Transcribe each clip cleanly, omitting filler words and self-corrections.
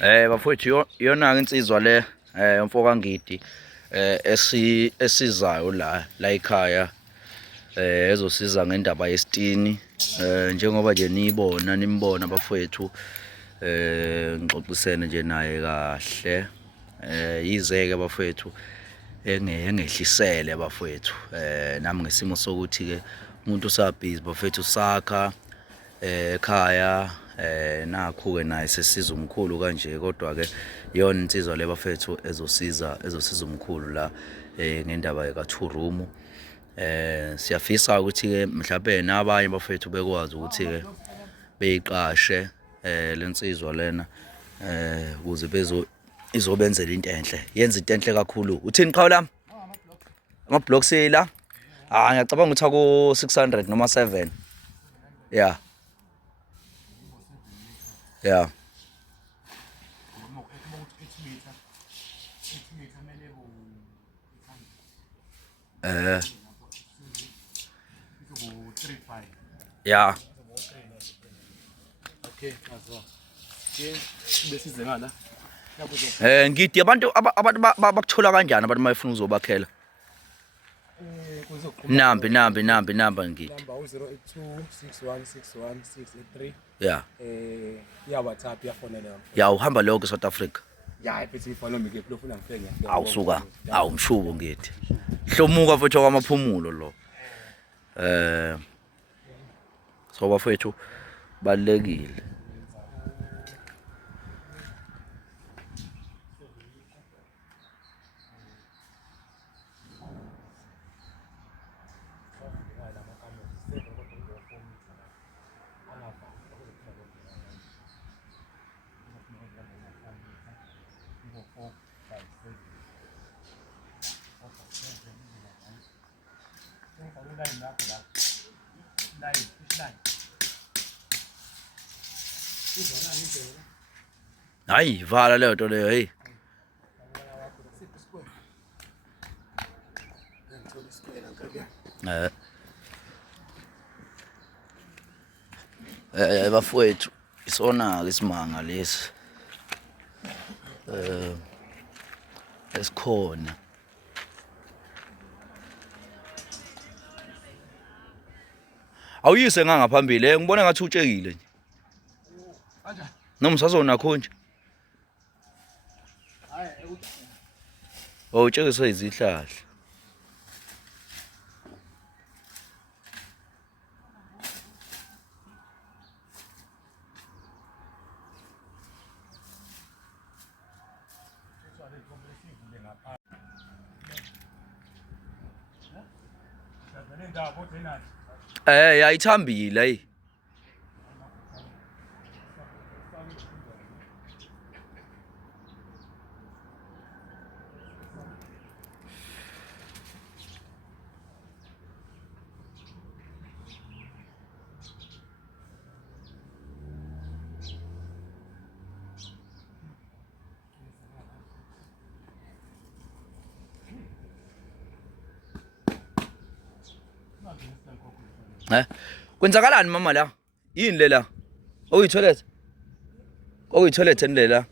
Bafowethu iyona-ke insizwa le yomfokangidi esizayo la ekhaya ezosiza ngendaba yesitini njengoba nje nimbona bafowethu ngixoxisene nje naye kahle yize-ke bafowethu engehlisele bafowethu nami ngesimo sokuthi ke umuntu usabhizi bafowethu sakha ekhaya nakhu-ke naye sesiza umkhulu kanje kodwa ke iyona insizwa le bafethu ezosiza umkhulu la ngendaba ka 2 room siyafisa ukuthi ke mhlawumbe nabanye bafethu bekwazi ukuthi ke beyiqashe lensizwa lena ukuze izobenzela into enhle yenza into enhle kakhulu. Uthini qhawe lami ama blocks la ngiyacabanga ukuthi ako 600 noma 7 yeah yeah yeah okay azwa bese size ngala ngidi abantu bakuthola kanjani abantu mayifuna uzobakhela nambi ngidi number 0826161683 yeah ya WhatsApp ya fonela ya uhamba lokho eSouth Africa ya iphetse ifollow me ke lofuna ngifenge awusuka awumshubo ngidi hlomuka futhi kwamaphumulo lo so bafethu balekile hayi vala leyo nto leyo hey bafowethu isona-ke isimanga lesi esikhona awuyise ngangaphambili ngibona ngathi utshekile nje noma usazonakho nje utshekiswe izihlahla ayithambile hey kwenzakalani mama la yini lela okuyitoilet ni lela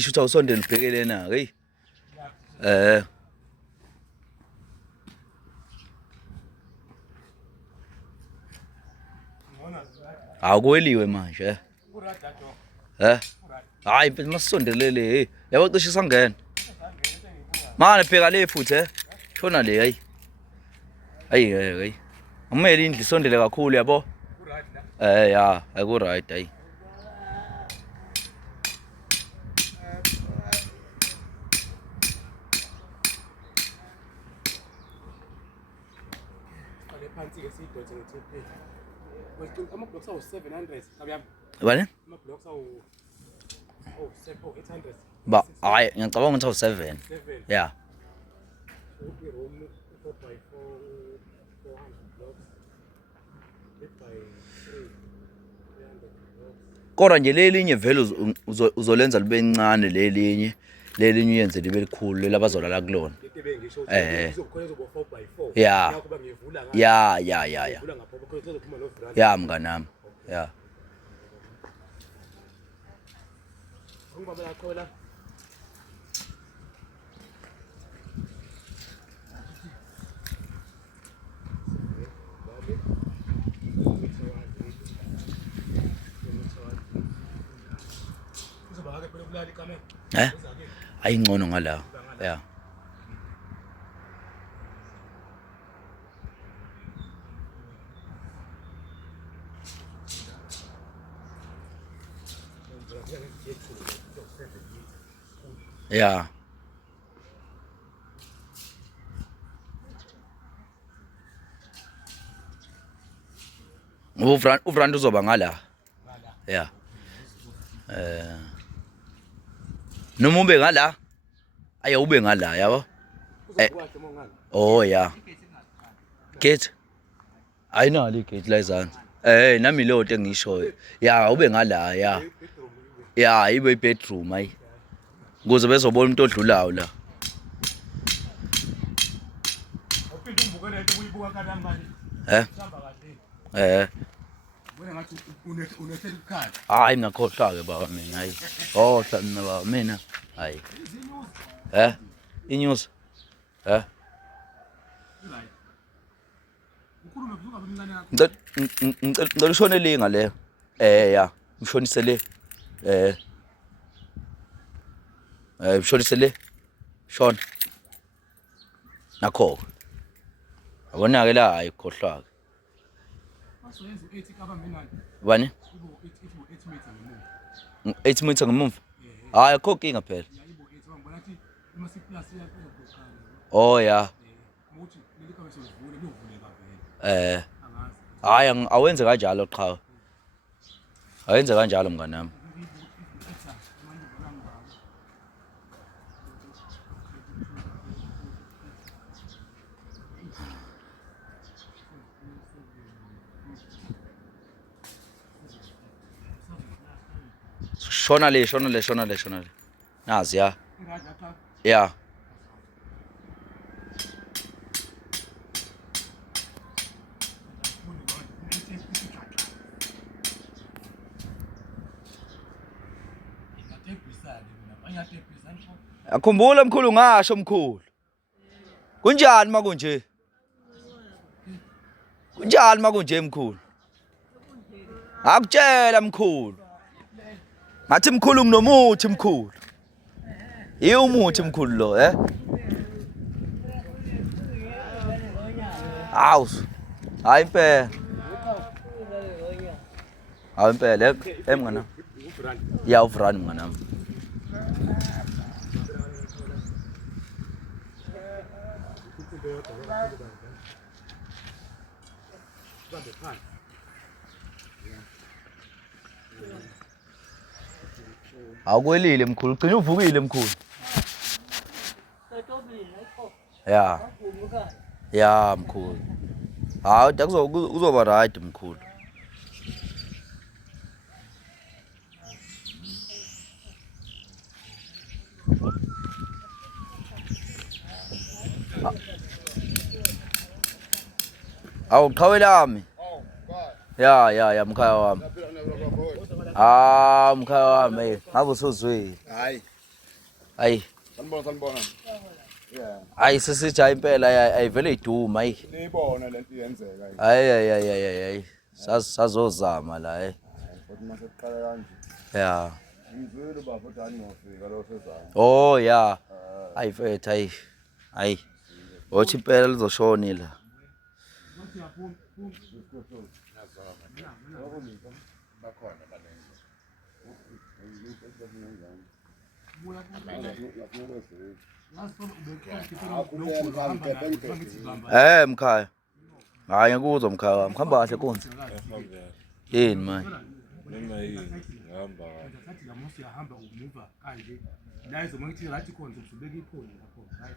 shutha usondela ubhekele na hey akuweliwe manje hayi masisondelele hey yabo cishe sangena manje pheka le futhi shona le hayi amele indlu isondele kakhulu yabo ya aku right hayi phansi ke sidothe ngeTP kwesicela ama blocks awu 700 kabuyami bani ama blocks awu 800 ba hayi ngiyacabanga ukuthi awu7 yeah room 4x4 400 blocks 8x3 300 blocks kodwa nje lelinye vele uzolenza libe incane lelinye uyenze libe likhulu lelabazolala kulona izokhona izoba 4x4 yeah kuba ngivula ya ngivula ngapha because kuzophuma no veranda ya mnganami ya Ngibaba yaqola. Uzobaka phela kulala ikamela. Ayingcono ngala. Yeah. Yeah. Uvrand uzoba ngala. Yeah. Noma ube ngala. Aya ube ngala yabo. Uzokwathi mongana. Oh yeah. Gate. Ayinalo igate la izansi. Nami lo nto engisho. Yeah, ube ngala yeah. Yeah, ibe bedroom ayi. Ukuze bezobona umuntu odlulayo la. Awuphinde umbukele into uyibuka kanjani manje? Sihamba Eh. kahle. Ubona ngathi unethela ikhaya. Hayi ngakhohlwa ke baba mina hayi. Mina baba mina. Hayi. Inews. Ukhulume buzuka bemncane yakho. Ngicela ushone linga le. Yeah, ngishonise le. Ngishonise le. Shona. Nakho. Abona ke la hayi khohlwa ke. Masoyenza u80 kaba mina. Bani? Ibo 8 meter ngemuva. 8 meter ngemuva. Hayi akho kinga phela. Yayibo 8 ngibona ukuthi uma siplus iyaqoqana. Oh yeah. Muthi leli kaba sezivule liyovuleka vele. Hayi awenze kanjalo qha. Ayenze kanjalo mngani nami. Shona le. Nazi ya. Yeah. Akhumbula mkhulu ngasho mkhulu. Kunjani makunje? Kunjani makunje mkhulu? Akutshela mkhulu. Ngathi mkhulu nginomuthi mkhulu. Umuthi mkhulu lo, Hawu. Hayi impela. Hawu impela emngana. Ya uvrani mngana. Awukwelile mkhulu, ugcina uvukile mkhulu. Ya mkhulu. Hawu kuzoba right mkhulu. Awu qhawelami. Ya mkhaya wami. Mkhaya wami, ngabe usuzwile. Hayi. Sanibona. Yeah. Hayi sisithi impela ayivele iduma hayi. Niyibona lento iyenzeka Hayi. Sazozama la Kodwa mase kuqala kanje. Yeah. Ngizwile baba ukuthi aningofika lo sezana. Oh yeah. Hayi mfethu hayi. Othi impela lizoshona la. Bakhona banengi. Mkhaya. Hayi ngikuzwa mkhaya wami. Khamba kahle konke. Yini manje? Noma yini ngihamba Thathi la musi yahamba umuva kanje. La izoma ngithi right khona uzobeka iphone lapho. Right.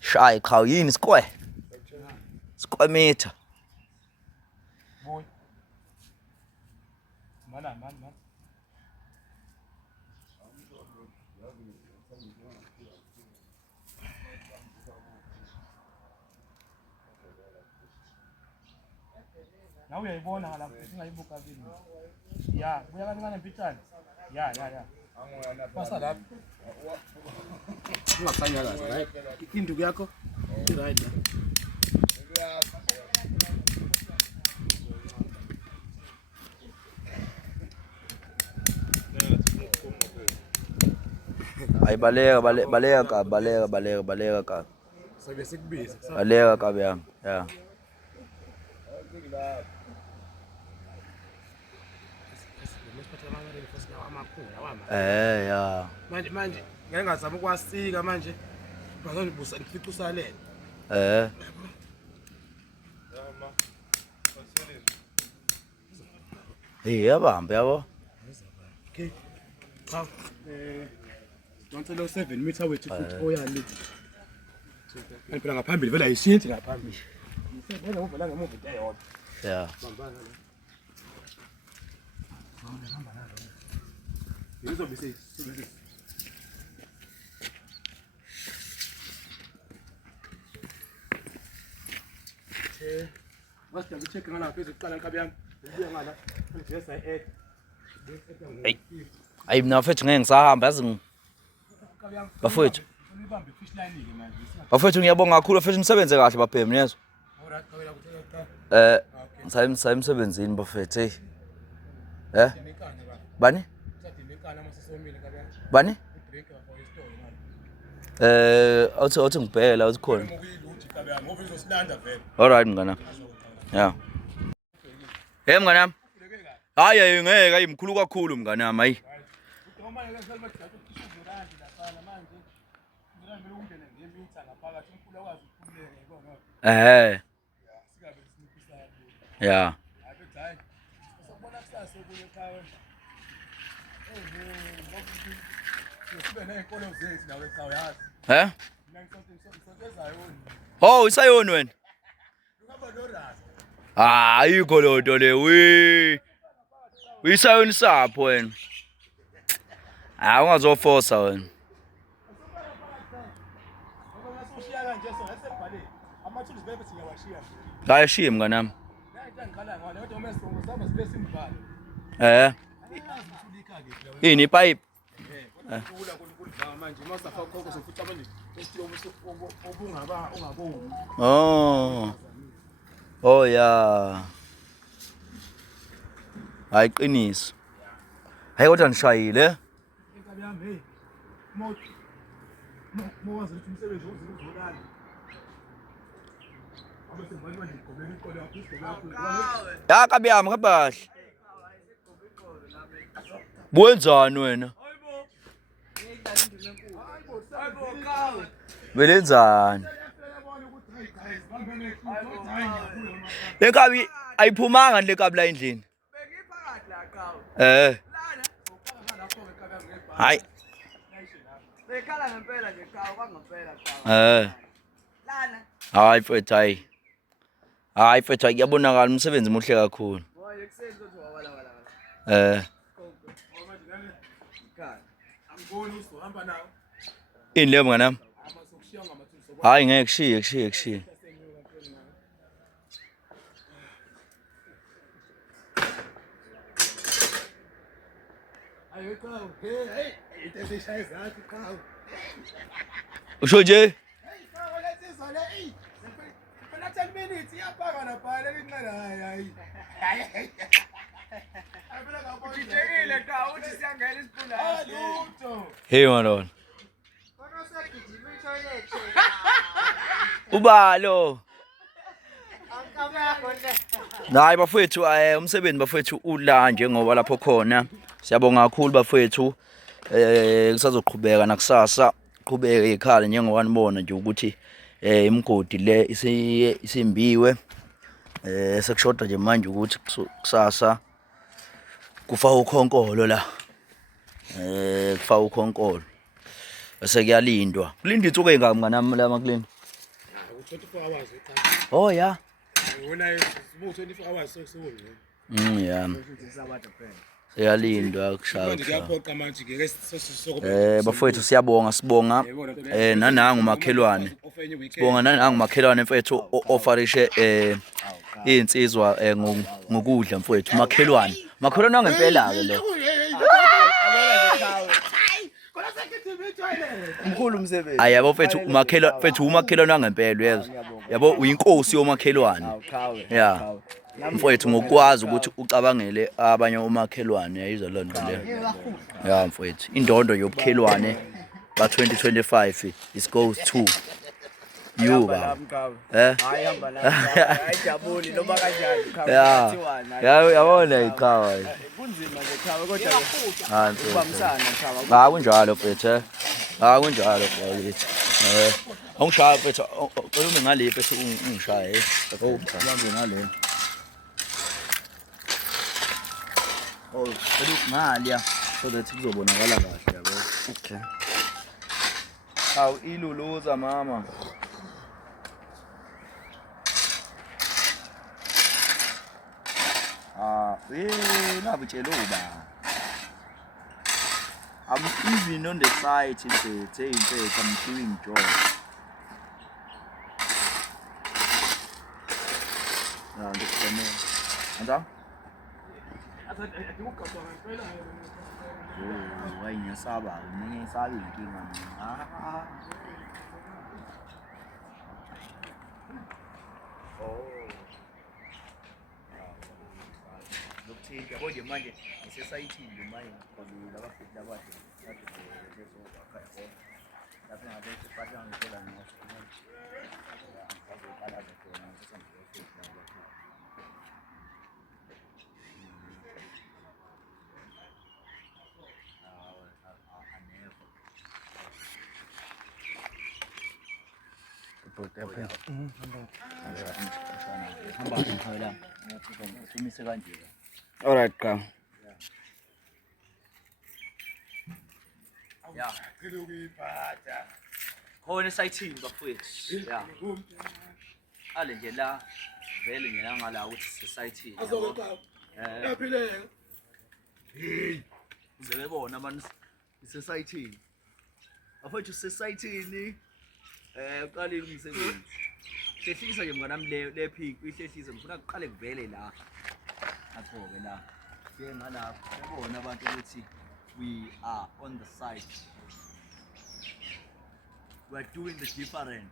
Shayi qhawu yini square? Square meter. Boy. Man. nawe uyayibona ngalapho singayibuka vini ya buya kancane mpitshana ya pasa lapha ungasanyakaza right induku yakho right Ay baleka ka. sabe sikubiza Baleka ka bya. Yeah. Ya. manje ngeke ngazama ukwasika manje bazonibusa ngifica usalele Yabamba yabo. okay cha Dontselo 7 meter wethu futhi oyali phela ngaphambili vela ayishinthi ngaphambili vela uvela ngemuva into eyodwa Yeah. bambana la hamba nalo izobe seyisebenzisa Basta ngicheck ngala phezulu uqala inkabi yami ubuye ngala ngiyesa i-egg Hey. Ay mina mfethu ngeke ngisahamba yazi bafethu. Ulibambe ifish line ke manje Bafethu ngiyabonga kakhulu bafethu nisebenze kahle baphemi nezo. alright qhubeka kutheka Emsebenzini bafethu hey. inikana ba Bani? sathi inikana amasesomile kabi Bani? drink for store manje Awuthi ngibhela uthi khona. ngokuyiluthi kabi ngoba izosilanda vele Alright mngana. Yeah. Hey mngana wami. Hayi ngeke ayimkhulu kakhulu mngana wami hayi. Uma ngeke ngisalima dathu kuzorandi lapha manje ngirande ukungena ngemitha ngaphakathi umkhulu akwazi ukuphumuleka yibona sikabe sinikisa Yeah. hayi hayi usabona kusasa kuye ekhaya sibe nezinkolo zethu nawe ekhaya yazi mina ngisokezayo Oh isayoni wena. ngaba norasa Ayikho lonto le we. Uyisayoni sapho wena. Ungazoforsa wena. ngoba ngasoshiya kanje so ngasebhaleni amathuluzi bebe siyawashiya Ngayashiya mngana wami. nayi ngiqala ngale kodwa uma sibongo sami sibe simbhalo Ini ipipe. kula kuludlanga manje masafa khokho sofuthi manje esithiyo ungaboni Oh yeah. Hayiqiniso. Hayi kodwa nishayile. inkabi yami hey wazi ukuthi umsebenzi uzolala abe semanje manje ngigobela iqolo yakho isigobela Ya kabi yami kabahle. Buwenzani wena? Belenzani? Lekabi ayiphumanga lekabi la endlini. bengiphakathi la qawo Hayi. Bekhala ngempela nje qawo kwangempela qawo. Lana. Hayi mfethu hayi. Hayi mfethu kuyabonakala umsebenzi muhle kakhulu. Ngoba ekseni kuthi wala. angiboni uzohamba nawo Ini leyo mngana wami? amasokushiya ngamathuluzi Hayi ngeke kushiye. ayo qawo hey into esishaya zathi qawo Usho nje? hey qawo lensizwa le phela 10 minutes iyapaka lapha lelincane hayi Ujikile qawo uthi siyangena isipula. lutho Hey mwana. Kona segijima itoilet. Ubalo. Ankamera konde. Hayi bafethu umsebenzi bafethu ula njengoba lapho khona. Siyabonga kakhulu bafethu. Kusazoqhubeka nakusasa. Qhubeke ekhaya njengoba nibona nje ukuthi imgodi le isimbiwe. Sekushoda nje manje ukuthi kusasa kufa ukhonkolo la. Kufa ukhonkolo. Bese kuyalindwa. Kulinda insuku engaka mngana la makulini? 24 hours ekhaya Oh yeah. wona sibu 24 hours so Yeah. Uthi sabatha phela. Siyalindwa kushaya. Manje kuyaphoqa manje ngeke sokho. Bafowethu siyabonga sibonga nanangu umakhelwane. Sibonga nanangu umakhelwane mfethu ofarishe insizwa ngokudla mfethu makhelwane. Makhelwane wangempela ke lo. Mkhulu umsebenzi. Ayabo mfethu umakhelwane wangempela uyezwa. Yabo uyinkosi yomakhelwane. Yeah. Mfowethu ngokwazi ukuthi ucabangele abanye omakhelwane yayizwa loo nto le. Yeah mfowethu indondo yobukhelwane ba 2025 is goes to you ba. Hayi hamba la. Ayijabuli noma kanjani Khawe. Yeah. Yabona iqhawa. Kunzima nje Khawe kodwa Hansi. ubamsana Khawe. Kunjalo mfethu. Kunjalo mfethu. Ungishaya mfethu ume ngale mfethu ungishaye. Uhambe ngale. Ngaliya so that kuzobonakala kahle yabo. Okay. Awu iluluza mama. Nabutshela uba. I'm even on the site in I'm doing job. Anda? Why you saba? Mwenye sabi inkinga. Lokuthinta konje manje isesayithini manje kodwa labafiki labakhe lapho lezo lapha ngabe siphatha ngithola ngosho All right, Khawe. Yeah. Khona esayithini bafowethu. Yeah. Ale nje la vele ngiyanga la ukuthi sisayithini. Yaphileka. Uzeke bona manje isesayithini. Bafowethu sisayithini. Uqale umsebenzi. Hlehlisa nje mnganami le pink uyihlehlise ngifuna kuqale kuvele la. Athoke la. Ke ngala yabona abantu ukuthi we are on the side. We are doing the different.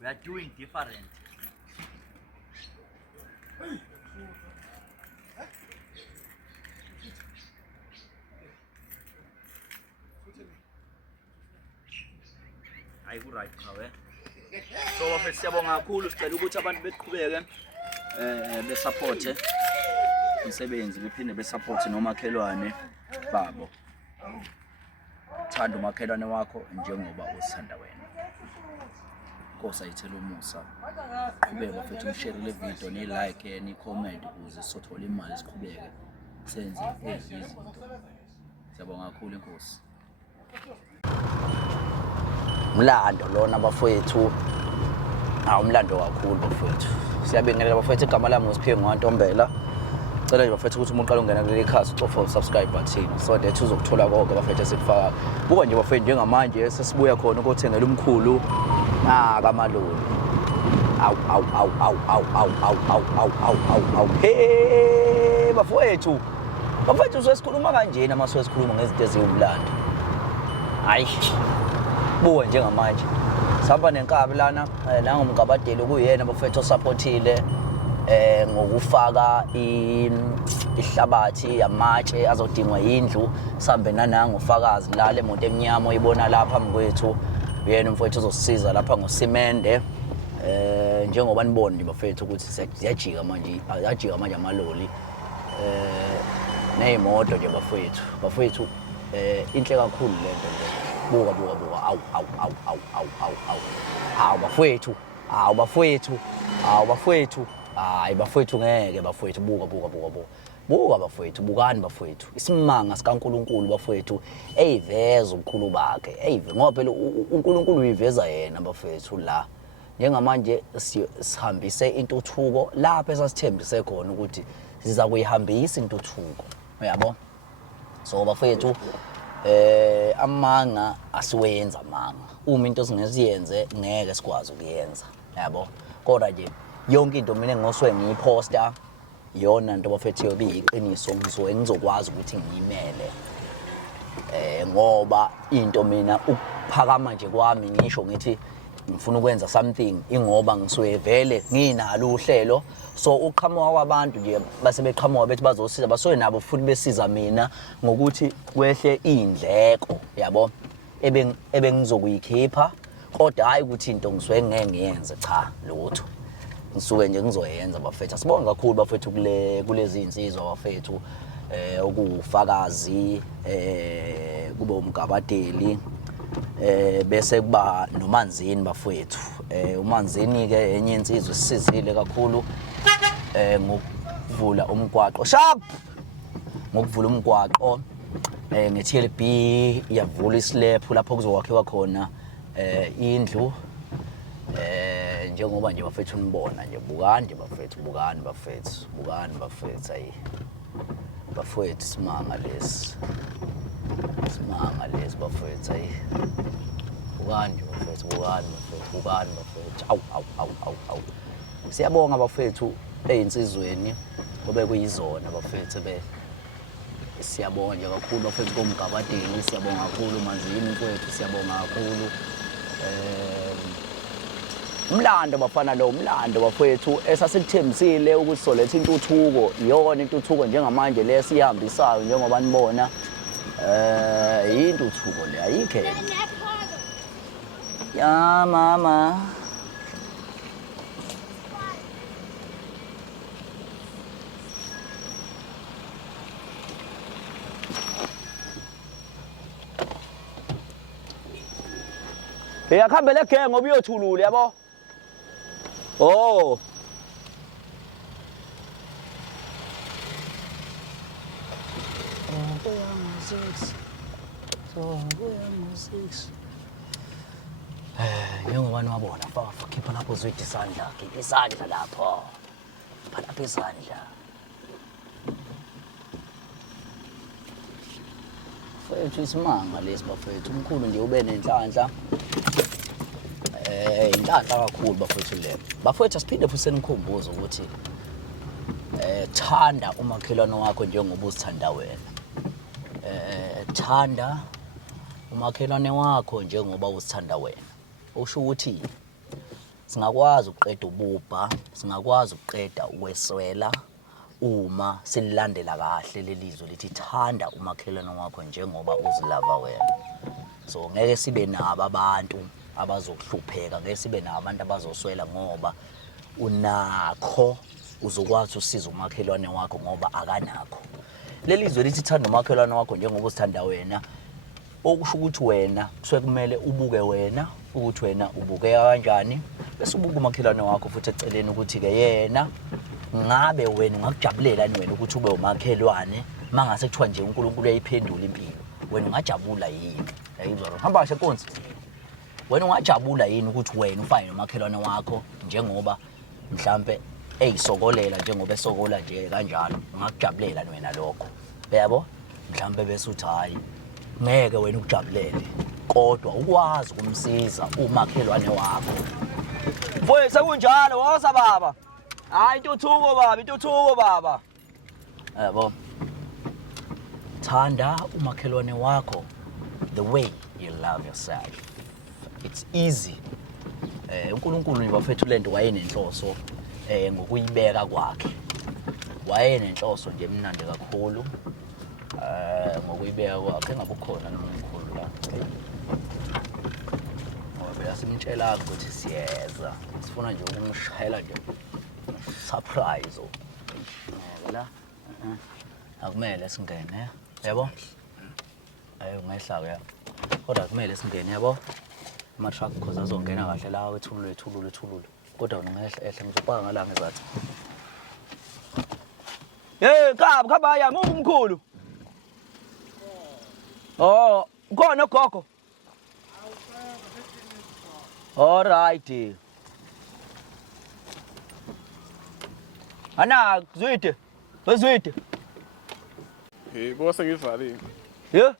We are doing different. Hayi ku right Khawe. So bafethu siyabonga kakhulu sicela ukuthi abantu beqhubeke besupport umsebenzi bephinde besupport nomakhelwane babo. Thanda umakhelwane wakho njengoba usithanda wena. Nkosi ayithela umusa. Qhubeka bafethu ushare le video ni like ni comment ukuze sothola imali siqhubeke senze izinto. Siyabonga kakhulu inkosi. Umlando lona bafowethu. Umlando kakhulu bafowethu. Siyabingelela bafowethu igama lami uSiphiwe Ntombela. Cela nje bafethu ukuthi umuntu qala ungena kuleli khasi ucofa subscribe button so that uzokuthola konke bafethu esikufaka. Buka nje bafethu njengamanje sesibuya khona ukuthengela umkhulu kaMaloli. Hey bafowethu. Bafethu sesikhuluma kanjena mase sesikhuluma ngezinto eziwumlando. Hayi. Buka njengamanje. Sihamba nenkabi lana nangomgabadeli kuyena bafethu osupportile ngokufaka ihlabathi yamatshe azodingwa yindlu sambe nananga ufakazi la le moto eminyama oyibona lapha phambi kwethu yena mfowethu uzosisiza lapha ngosimende njengoba nibona nje bafethu ukuthi siyajika manje amaloli nezimoto nje bafethu inhle kakhulu lento buka bafethu hayi bafethu ngeke bafethu buka bafethu bukani bafethu isimanga sikaNkuluNkulu bafethu eyiveza ubukhulu bakhe ngoba phela uNkulunkulu uyiveza yena bafethu la njengamanje sihambise intuthuko lapho esasithembise khona ukuthi siza kuyihambisa intuthuko uyabo so bafethu amanga asiwenza amanga uma into singeziyenze ngeke sikwazi ukuyenza yabo kodwa nje yonke into mina ngoswe ngiyiposta yona into bafethu yobe iqiniso ngizokwazi ukuthi ngiyimele ngoba into mina ukuphakama nje kwami ngisho ngithi ngifuna ukwenza something ingoba ngisuye vele nginalo uhlelo so uqhamuka kwabantu nje base beqhamuka bethi bazosiza basoye nabo futhi besiza mina ngokuthi kwehle indleko yabo ebengizokuyikhipha kodwa hayi ukuthi into ngisuye ngeke ngiyenze cha lutho ngisuke nje ngizoyenza bafethu sibonga kakhulu bafethu kulezi insizwa bafethu ukufakazi kube umgabadeli bese kuba nomanzini bafethu umanzini ke enye insizwe sisizile kakhulu ngokuvula umgwaqo sharp ngokuvula umgwaqo ngeTLB yavula islap lapho kuzokwakhiwa khona indlu njengoba nje bafethu nibona nje bukani bafethu ayi bafethu simanga lesi bafethu ayi bukani bafethu awu siyabonga bafethu einsizweni ngoba kuyizona bafethu siyabonga nje kakhulu bafethu komgabadeli siyabonga kakhulu manzini mfethu siyabonga kakhulu umlando bafana lo umlando bafethu esasikuthembisile ukuthi soletha intuthuko iyona intuthuko njengamanje lesihambisayo njengoba nibona intuthuko le ayikho ya mama Uyakhambele genge ngoba uyothulula yabo. Oh. Njengoba niwabona mfaka khipha lapho uzwide isandla ke isandla lapho. Lapha isandla. Fethu isimanga lesi bafethu umkhulu nje ube nenhlanhla. Inhlanhla kakhulu bafethu le. Bafethu asiphinde futhi senikhumbuze ukuthi thanda umakhelwane wakho njengoba uzithanda wena. Thanda umakhelwane wakho njengoba uzithanda wena. Usho ukuthi singakwazi ukuqeda ububha, singakwazi ukuqeda ukweswela uma sililandela kahle lelizwe lithi thanda umakhelwane wakho njengoba uzilava wena. So ngeke sibe nabo abantu abazokuhlupheka, ngeke sibe nabantu abazoswela ngoba unakho uzokwazi usiza umakhelwane wakho ngoba akanakho. Lelizwe lithi thanda umakhelwane wakho njengoba uzithanda wena. Okusho ukuthi wena kusuke kumele ubuke wena ukuthi wena ubukeka kanjani bese ubuka umakhelwane wakho futhi eceleni ukuthi ke yena ngabe wena ungakujabulela ni wena ukuthi ube umakhelwane mangase kuthiwa nje uNkulunkulu uyayiphendula impilo wena ungajabula yini yayizwa hamba kahle Nkonsi wena ungajabula yini ukuthi wena ufane nomakhelwane wakho njengoba mhlambe eyisokolela njengoba esokola nje kanjalo ungakujabulela wena lokho yabo mhlambe bese uthi hayi ngeke wena ukujabulele kodwa ukwazi ukumsiza umakhelwane wakho mfowethu sekunjalo woza baba hayi intuthuko baba yabo thanda umakhelwane wakho the way you love yourself. It's easy. uNkulunkulu nje bafethu lento wayenenhloso ngokuyibeka kwakhe. Wayenenhloso nje emnandi kakhulu. Ngokuyibeka kwakhe engabukhona nomkhulu la. Ngoba yasimtshela ukuthi siyeza. Sifuna nje ukumshayela nje surprise. La. Akumele singene, yabo? Ungehla ke. Kodwa kumele singene yabo. Ama-truck because azongena kahle la ethulule. Kodwa ungehla ngizopaka ngala ngezathi. Khaba ya ngumkhulu. Oh, khona gogo. All right. Ana Zwide. Wezwide. Hey, bosa ngivalile. Yeah.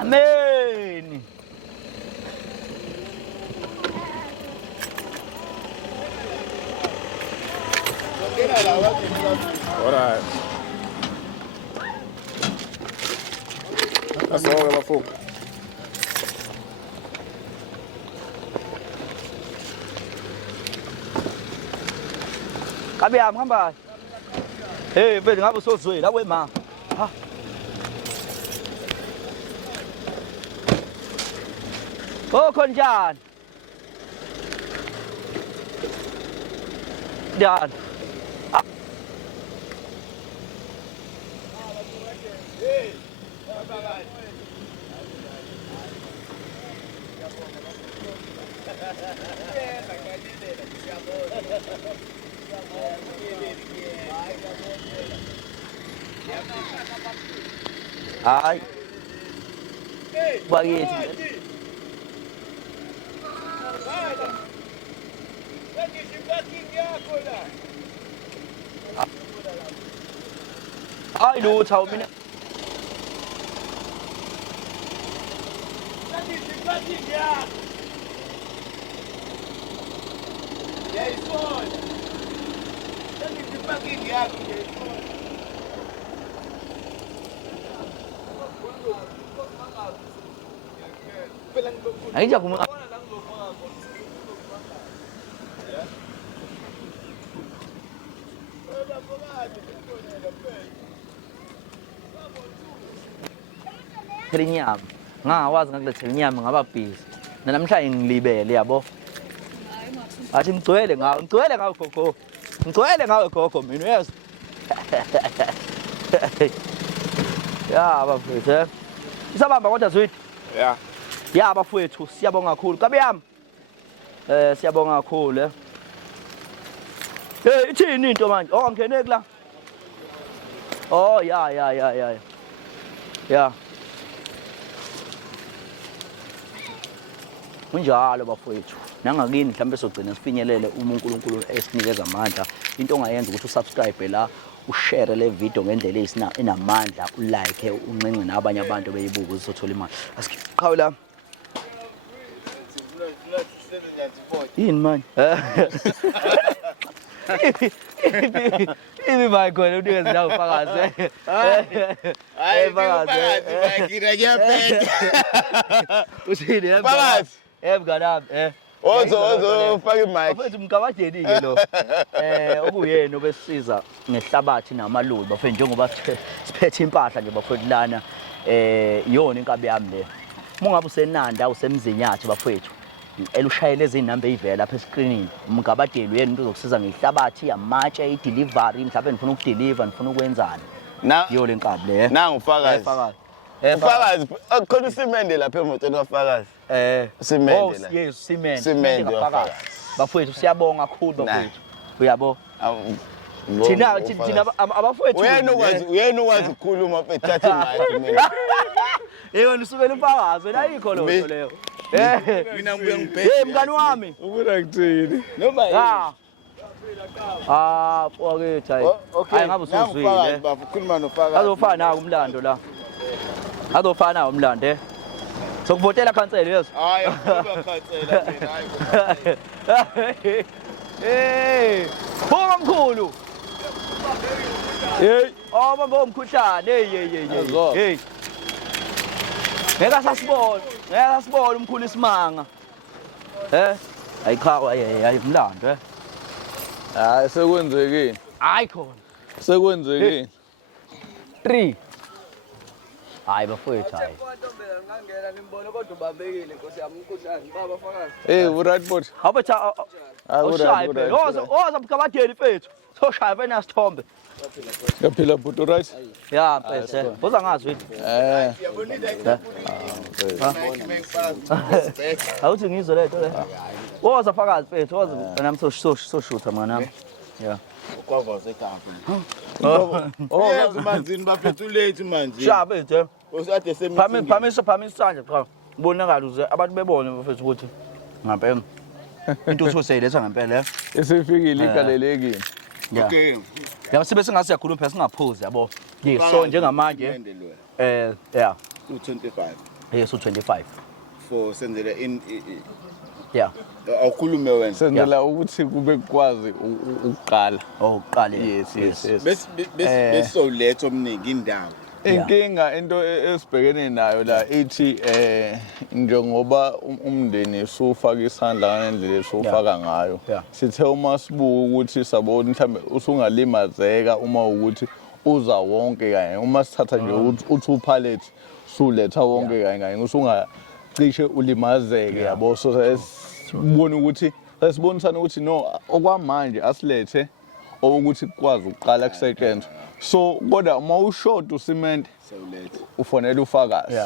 Amen. Alright. That's all my phone. Kabi am hamba. Hey, bese ngabe usozwe la wema. Ha. Oh, konjani? Dan. Ai. Bagi. Ai đủ thầu mình. Ấy giờ cũng kirinya nga wazi ngaklethinya ngababhizi namhlanje ngilibele yabo athi ngcwele ngawe gogo ngcwele ngawe gogo mina yes ya bafethu isabamba kodwa Zwide Yeah. ya bafethu siyabonga kakhulu kabe yami siyabonga kakhulu hey ithini into manje oh ngeneki la oh ya kunjalo bafowethu nangakini mhlambe sogcina sifinyelele uma uNkulunkulu esinikeza amandla into ongayenza ukuthi usubscribe la ushare le video ngendlela esina enamandla ulike uncence nabanye abantu beyibuka uzothola imali asiqhawe la yini man Ibi my god unikeza la ufakaze hayi fakaze Bakira ngiyaphethe. ushini Fakazi. Mnganami Ozo ufake imic. Bafethu mkabadeni ke lo okuyena obesiza ngehlabathi namaloli bafethu njengoba siphethe impahla nje bafethu lana iyona inkabi yami le mungabe usenanda usemzini yathi bafethu elushayele izinamba ezivela lapha escreenini mngabadeli uyena umuntu ozokusiza ngehlabathi amatshe idelivery mhlawumbe nifuna ukudeliver nifuna ukwenzani iyo le nkabi le Nangu ufakazi. Ufakazi khona usimende lapha emotweni kafakazi. Simende la. Yes simende Simende wafakazi. bafethu siyabonga kakhulu bafethu uyabo thina abafethu Uyena ukwazi ukukhuluma bethatha imic mina. yena usubela umfakazi la ikho lo leyo Mina ngibuye ngibheke. mngani wami Ubona ngithini? Noma Fokethu hayi ngabe usuzwile bakhuluma nofakazi. azofana nawo umlando la azofana nawo umlando sokuvotela khansela yeso Hayi ukuba khansela mina hayi. Phuma mkhulu hey bamba umkhuhlane hey ngeke sasibona umkhulu isimanga ayiqhawa hayi umlando Hayi sekwenzekile. hayi khona Sekwenzekile. 3 hayi bafowethu hayi Right bot. awubetha awushaye Right, phela oza mkabadeli mfethu soshaya phela sithombe Yaphila bot right. ya mfethu uza ngazi wini awuthi ngizwe letho le woza fakazi mfethu woza nami soshutha mnganami ya Oh, yazi manzini baphethu late manje. shaya mfethu Usade semi. phamisa isandla cha ubonakala uze abantu bebone mfethu ukuthi ngempela intuthu seyiletha ngempela Isifikile igalelekile. Okay. yabo sibe singasiyakhuluma phela singaphuzi yabo so njengamanje yeah 225 yes u25 for sendele in yeah awukhulume wena. Sendela ukuthi kube kwazi ukuqala. oh qale Yes. Besoletha omningi indawo. Inkinga into esibhekene nayo la ithi njengoba umndeni sufaka isandla ngendlela esufaka ngayo sithe uma sibuka ukuthi sabona mhlambe usungalimazeka uma ukuthi uza wonke kanye uma sithatha nje u2 pallet suletha wonke kanye usungacishe ulimazeke yabo so sibona ukuthi sesibonisana ukuthi no okwamanje asilethe ukuthi kwazi ukuqala kusetshenzwe so kodwa uma ushort ucement ufonela ufakazi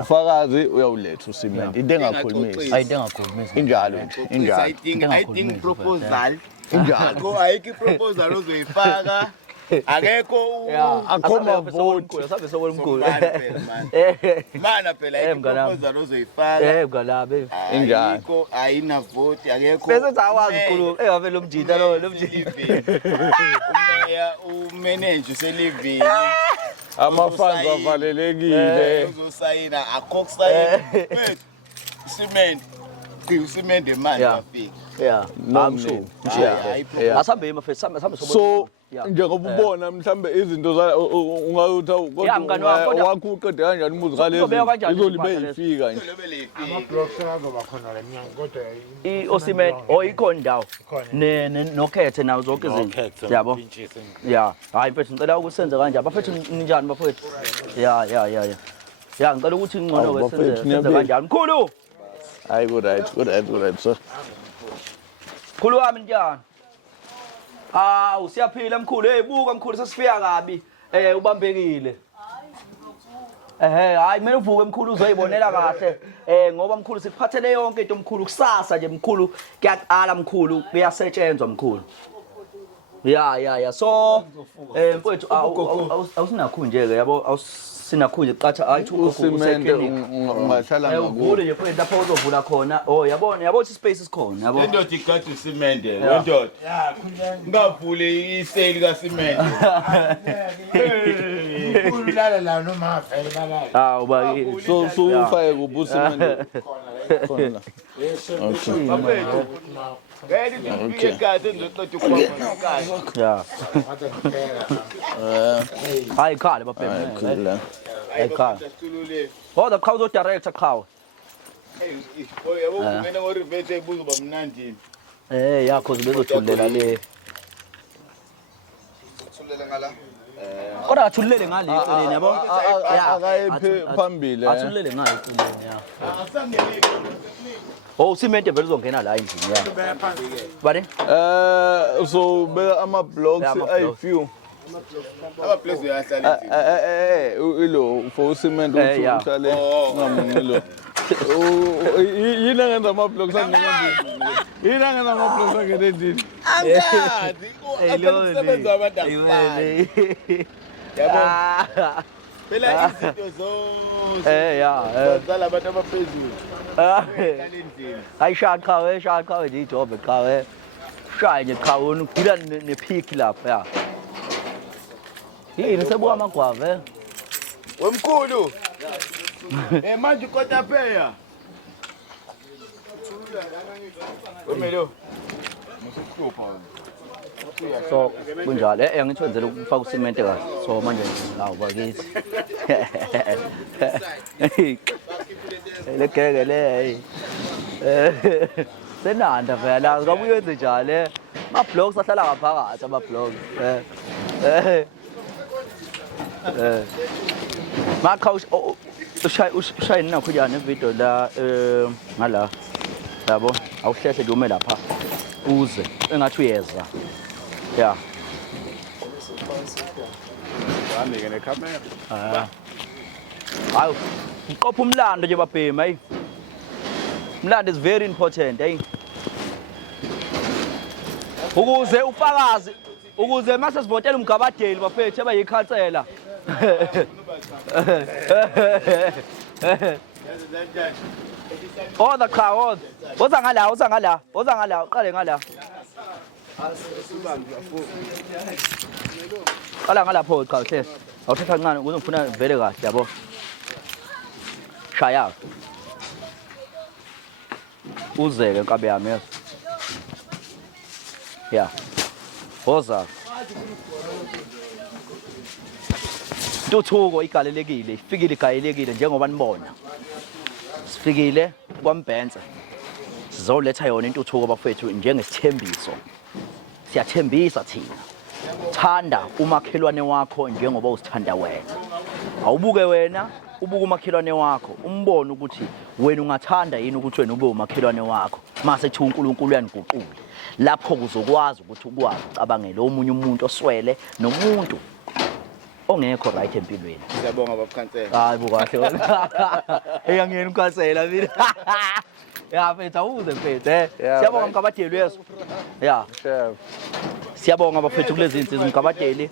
ufakazi uyawuletha ucement into engakhulumisi ayide ngakhulumisa injalo I think proposal injalo ayiki proposal ozoyifaka akekho akhoma vote sabe sobomkhulu mana phela proposal ozoyifaka ngalabe injalo ayina vote akekho bese awazi ukhulu engavela umjida lo mjida umeya umanage uselivini ama-funds avalelekile uzosayina akokusayina wethu cement cement imali afika yeah I'm sure asambe emafethu sambe so njengoba ubona mhlambe izinto ungayutha kodwa wakho uqede kanjani umuzi kalezi izolibe ifika nje ama-blocks azoba khona le mnyango kodwa i-osimet ikhona indawo nokhethe nawo zonke izinto yabo ya hayi mfethu ngicela ukuthi senze kanje bafethu ninjani bafethu ya ngicela ukuthi ngcono ke senze kanjani mkhulu hayi good right so mkhulu wami njani usiyaphila mkhulu buka mkhulu sesifika kabi ubambekile hayi kumele uvuke mkhulu uzoyibonela kahle ngoba mkhulu sikuphathele yonke into mkhulu kusasa nje mkhulu kuyaqala mkhulu kuyasetshenzwa mkhulu ya so mfowethu awusinakho nje ke yabo awusinakho nje qatha ayithi usemente ungahlala ngakho nje mfowethu lapho uzovula khona yabo ukuthi space isikhona yabo indoda igathi cement wendoda ngavule iseli ka cement ulala la noma vele balala uba so ufake kuphi usemente khona yeah hayi khale bapemela hayi khale the khawuzo director khawe ngene ngo reverse ebuzo bamnandini yakho zibezothulela le thulela ngala kodwa athulele ngale eceleni yabo akayiphe phambili athulele ngale eceleni ya asangene cement vele uzongena la endlini ya bani so beka ama-blocks ayi-few ama-blocks uyahlala ilo for ucement uthi uhlale ungamunqilo yini angenza ama-blocks yini angenza ama-blocks angene endlini angazi asebenza abantu akufani yabo phela izinto zonke zala abantu abaphezulu hayi shaya qhawe nje ijobe qhawe shaye nje qhawe ugila nephiki lapha ya yini sebuka amagwave wemkhulu manje ukota pheya wemelo musuhlupha so kunjalo ngithwenzela ukufaka ucement kahle so manje hawu bakithi legeke le senanda vela ngabe uyenze njalo ama-blocks ahlala ngaphakathi ama-blocks Makha ushayini nakho yani video la ngala yabo awuhlehle nje ume lapha uze engathi uyeza yeah Ngike necamera. Hayi uqopha umlando nje babhema hey umlando is very important hey ukuze mase sivotela umgabadeli bafethu abayikhansela Oda cha oda woza ngala uqale ngala qala ngalapho cha hle awuthatha kancane ukuze ngifuna vele kahle yabo shaya uzeke nkabe yami yes yeah woza Intuthuko igalelekile ifikile igayelekile njengoba nibona sifikile kwaMbhense sizoletha yona intuthuko bafethu njengesithembiso siyathembisa thina thanda umakhelwane wakho njengoba uzithanda wena awubuke wena ubuke umakhelwane wakho umbone ukuthi wena ungathanda yini ukuthi wena ube umakhelwane wakho mase thi uNkulunkulu uyaniguqule lapho kuzokwazi ukuthi ukwazi ucabangele omunye umuntu oswele nomuntu ongekho right empilweni Siyabonga babukhansela. hayi bukahle wena eyangena ukhansela mina ya mfethu uze mfethu siyabonga mkabadeli yeso ya chef siyabonga bafethu kulezi insizwa mkabadeli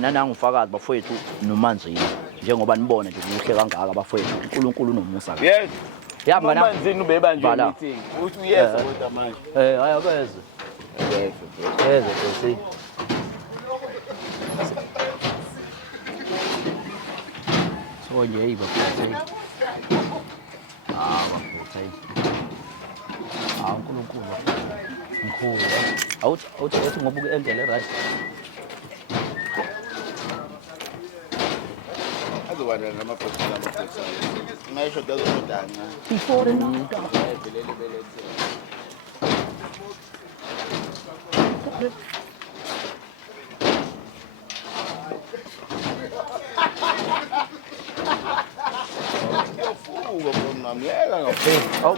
nananga ufakazi bafethu nomanzini njengoba nibona nje kuhle kangaka bafethu uNkulunkulu nomusa Yes. ya mngana Manzini ubeba nje meeting. Uthi uyeza kodwa manje. hayi akweze bese so nje bafethu bafethu uNkulunkulu mkhulu awuthi ngobuke engele right Azowana namabhoksi namabhoksi. Ngisho dazodana. before now Belele.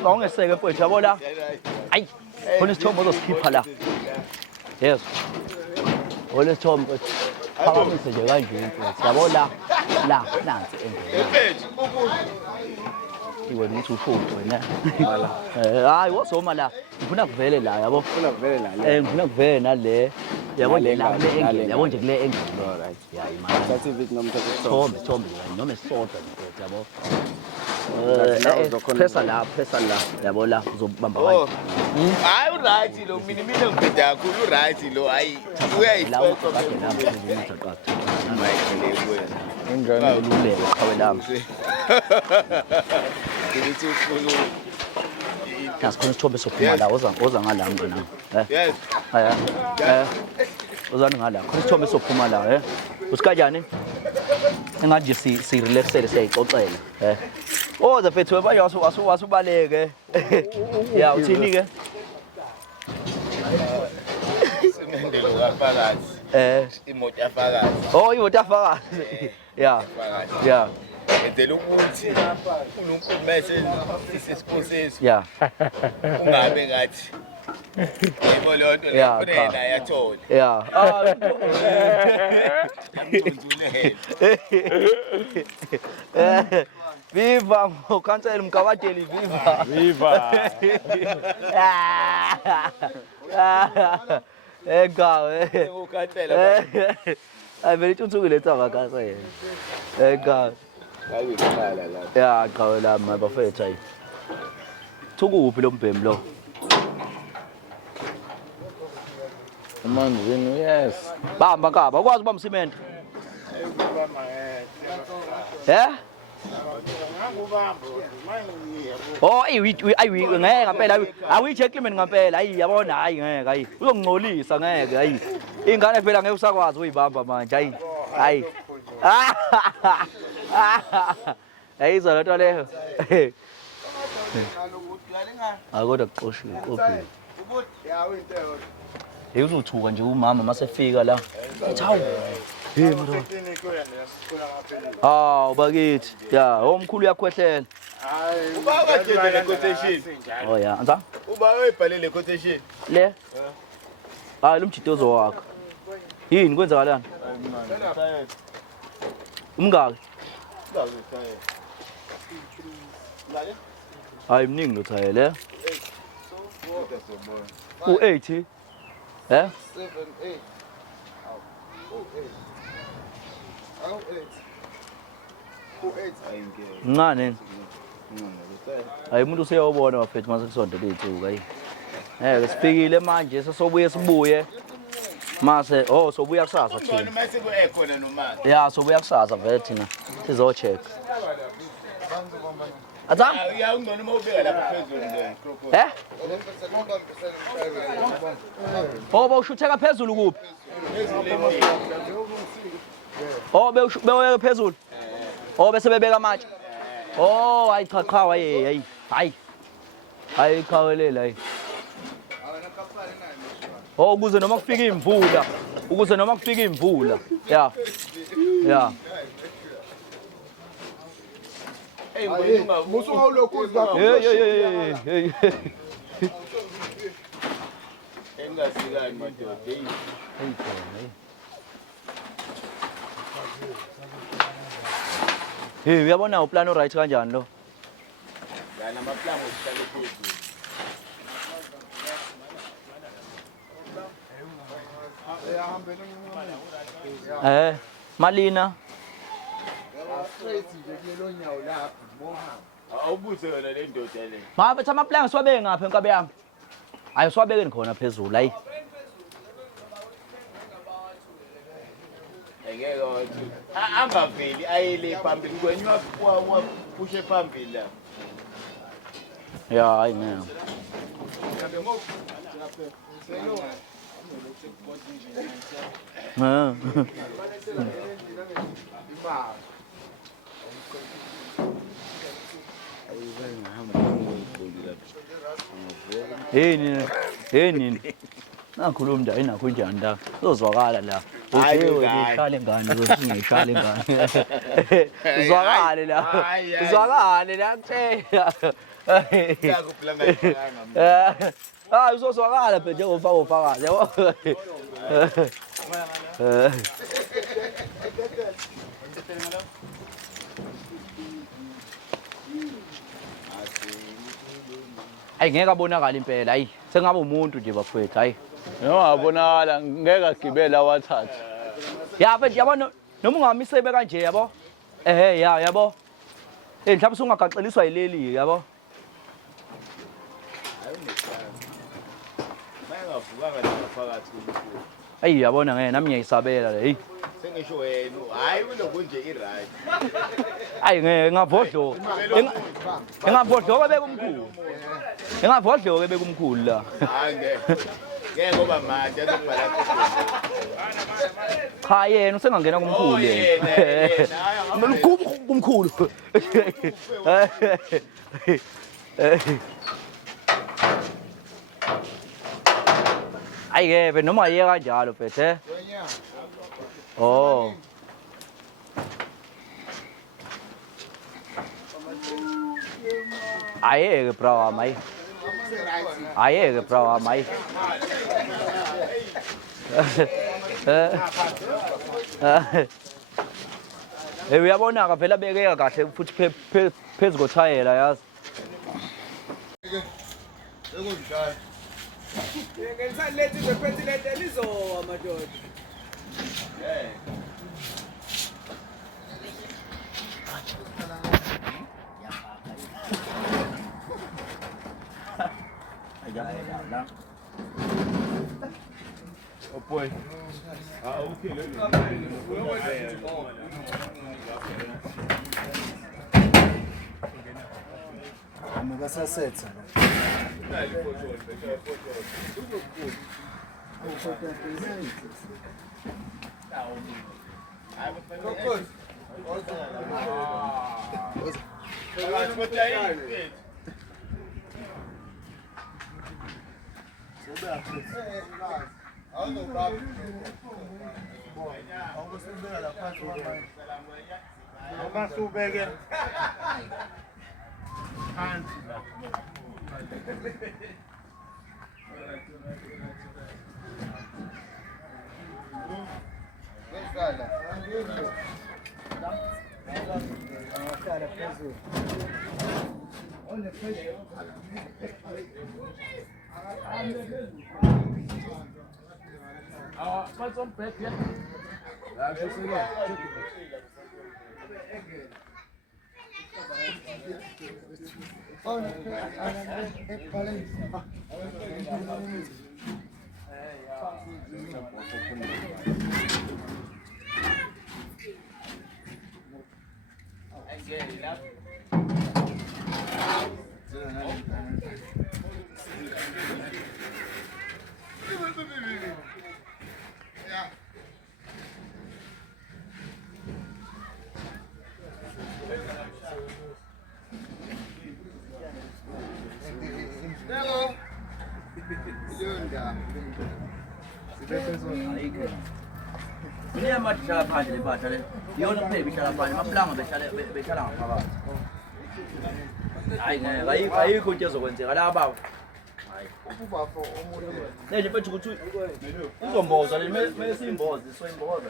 awungeseke mfethu yabo la ayi khona isithombe ozosikhipha la yes wole sithombe phakamise nje kanje mfethu yabo la nansi engene iwe nithi ushudo wena hayi wosoma la ngifuna kuvele la yabo ngifuna kuvele nale yabo le la engine yabo nje kule engine right yeah imali Sathi vithi nomthetho. thombe noma isodwa mfethu yabo pressa la yabo la uzobamba Oh. kanje Hayi uright lo mina ngibheda kakhulu uright lo hayi la uyayifaka ukade la ngizomuthi qatha ingane ululeke qawe lami Ngithi ufuna nasikhona isithombe sophuma la oza ngala mngana Yes. uzani ngala khona isithombe sophuma la usikanjani engathi si relaxele siyayixoxela oza mfethu webanye wasubaleke ya uthini ke Simendelo kafakazi. Imoto yafakazi. oh imoto yafakazi ya Ngenzela ukuthi uNkulunkulu mase sisesikhosesi ya ungabe ngathi yebo le nto Yeah, le cha. khona yathola. ya viva ukhansela mkabadeli viva egawe Ukhansela ay vele uthukile tsaba kansela egawe ngakukhala la. ya qawe la mabafethu ayi thukuphi lo mbhemi lo Manzini yes bamba nkaba ukwazi ubamba cement oh ayi ngeke ngempela awithi eclement ngempela ayi yabona hayi ngeke ayi uzongingcolisa ngeke ayi ingane phela ngeke usakwazi uyibamba manje ayi ayizwa lento leyo akodwa kuxoshile qophile yezuthuka nje umama masefika la ethi hawu Hey mara. Hawu bakithi. Ya, omkhulu uyakhwehlela. Ubaba tshede le quotation. Oh ya, anza? Uba uyibhalile quotation. Le. Hayi lo mjitozo wakho. Yini kwenzakalani? Umngaki? Hayi mningi lo thayele. U80. Eh? 7, 8. Oh, 8. Ncane. Hayi umuntu useyobona bafethu mase lisonto lethu hayi. Sifikile manje sibuye. Mase sobuya kusasa thina. Ngone mase ku ekhona noma. Ya sobuya kusasa vele thina. Sizo check. Atam? Ya ungcono uma ubeka lapha phezulu nje. Eh? Bawushutheka phezulu kuphi? Beweka phezulu. Bese bebeka amatshe. Hayi cha hayi. Hayi khawulela hayi. Ukuze noma kufika imvula. Ya. Ya. Hey, musu ngawulokhu uzakho. Hey. Engasikani madoda. Hey, uyabona uplan oright kanjani lo? Ya namaplan osihlale phezulu. Malina. Awubuze yona le ndoda le. Bathi amaplan siwabeke ngapha enkabe yami. Ayi siwabeke khona phezulu hayi. Ngeke wathi angaveli ayele phambili kwenywa wapushe phambili la. Ya hayi mina. Hey nini. Nakhuluma nje ayinakho njani la. Uzozwakala la. Uhlale ngani ngishale ngani. Uzwakale la. Uzwakale la kuthela. Yakuplanga ihlanga. Uzozwakala phela njengofaka ufakazi yabo. Hayi ngeke abonakala impela hayi sengabe umuntu nje bafethu hayi Nowabonakala ngeke agibela wathatha. ya mfethu yabona noma ungamisebe kanje yabo yabo mhlawumbe sungagaxiliswa yileli yabo Mayengavukanga la phakathi kulo. hayi yabona ngeke nami ngiyayisabela le hey Sengisho wena hayi kulobunje iright. hayi ngeke ngavodlo engavodlo beke umkhulu engavodlo beke umkhulu la Hayi ngeke ngoba manje azokubhala. cha yena usengangena kumkhulu yena kumkhulu hayi ke noma yeye kanjalo phethe ayeke bro mai ayeke bro mai uyabona vele abekeka kahle futhi phezu kothayela yazi Ngisalethi ngepentilete lizowa madoda. Oh boy. Okay. Ngisasetha. Awubeke phansi la. Ini yang mati salah paham jadi baca le. Dia orang play bicara paham, mapelang bicara apa? Ai kunci sokonci ada apa? Nih cepat cukup cuy. Itu bos, ada mesin bos, swing bos.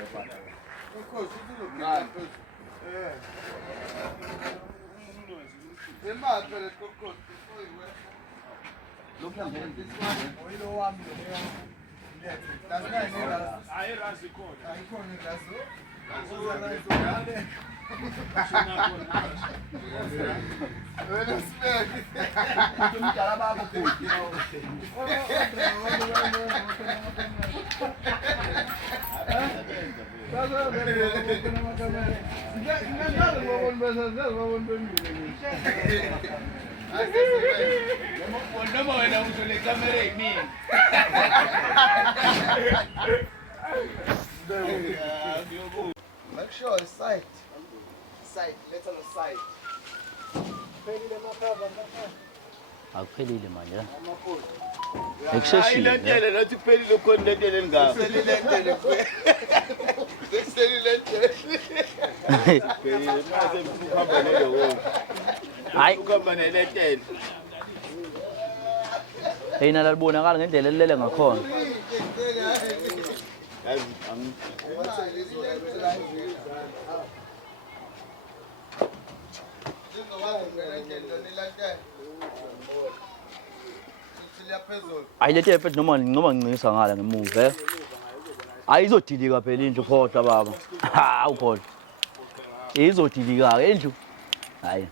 Make sure it's sight. Sight, little sight. Akuphelile manje la. Ekusheshile. Nathi kuphelile khona lentele ngapha. Kuphelile mase ukuhamba nelo. Hayi, Ukuhamba nelentele. yena lalibonakala ngendlela elilele ngakhona. Ayilete phela noma ngincisa ngala ngemuva. Ayizodilika phela indlu phoqa baba. Ha ukhola. Izodilika ke indlu. Hayi.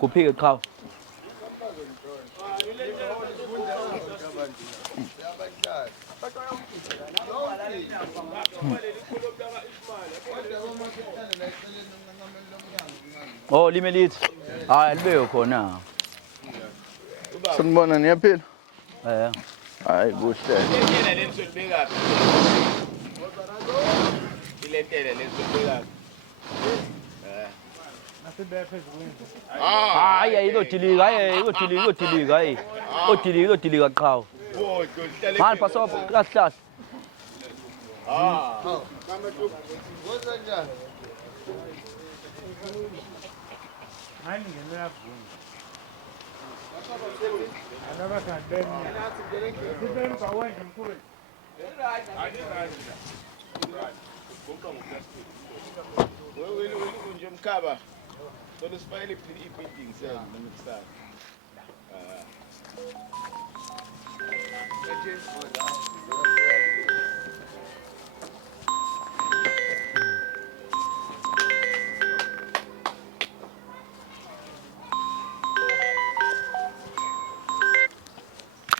Kuphike qhawe. Oh limelithi. Hayi libe khona. Sanibona niyaphila? Hayi kuhle. Lentele lensibeka. Ilentele lensibeka. Hayi ayizodilika, hayi izodilika hayi. Izodilika qhawe. Manje paso kahle. Nje mkhaba. Solo sifayile i-building sel noma kusasa.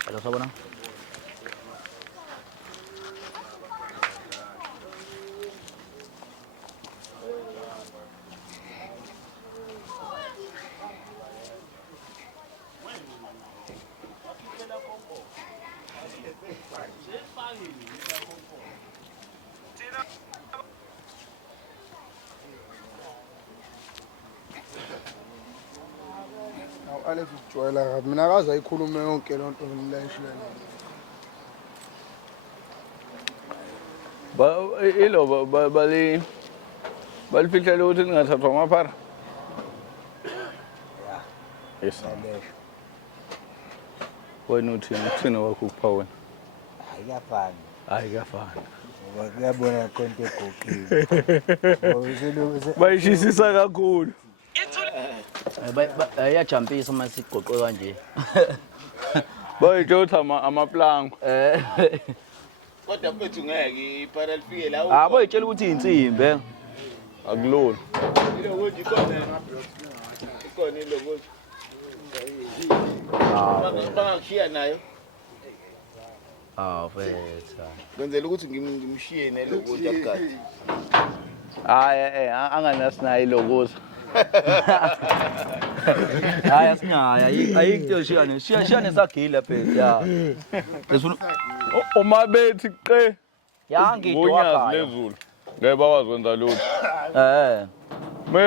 Ada siapa nang? ale ukujwayela kabi mina akaze ayikhulume yonke lonto ngimlayishile ilo balifihlela ukuthi ningathathwa amaphara yes wena uthini wakho kupha wena ayikafani kuyabona konke egoqile bayishisisa kakhulu Iyajampisa uma sigoqwe kanje. bayitshotha amaplango Kodwa mfethu ngeke iphara lifike la. Boyitshela ukuthi insimbi. akulula Ilokuthi ikhona ilokuthi. Bangakushiya nayo. Fetha. Kwenzela ukuthi ngimshiye nelokuthi akukade. hayi anganasinayo ilokuza Hayi asinyaya ayikho shiyane shiyane sagila phela ya. Lesifuna uma bethi qe yangido ngonyazi wakhaya. lezulu ngeke bakwazi kwenza lutho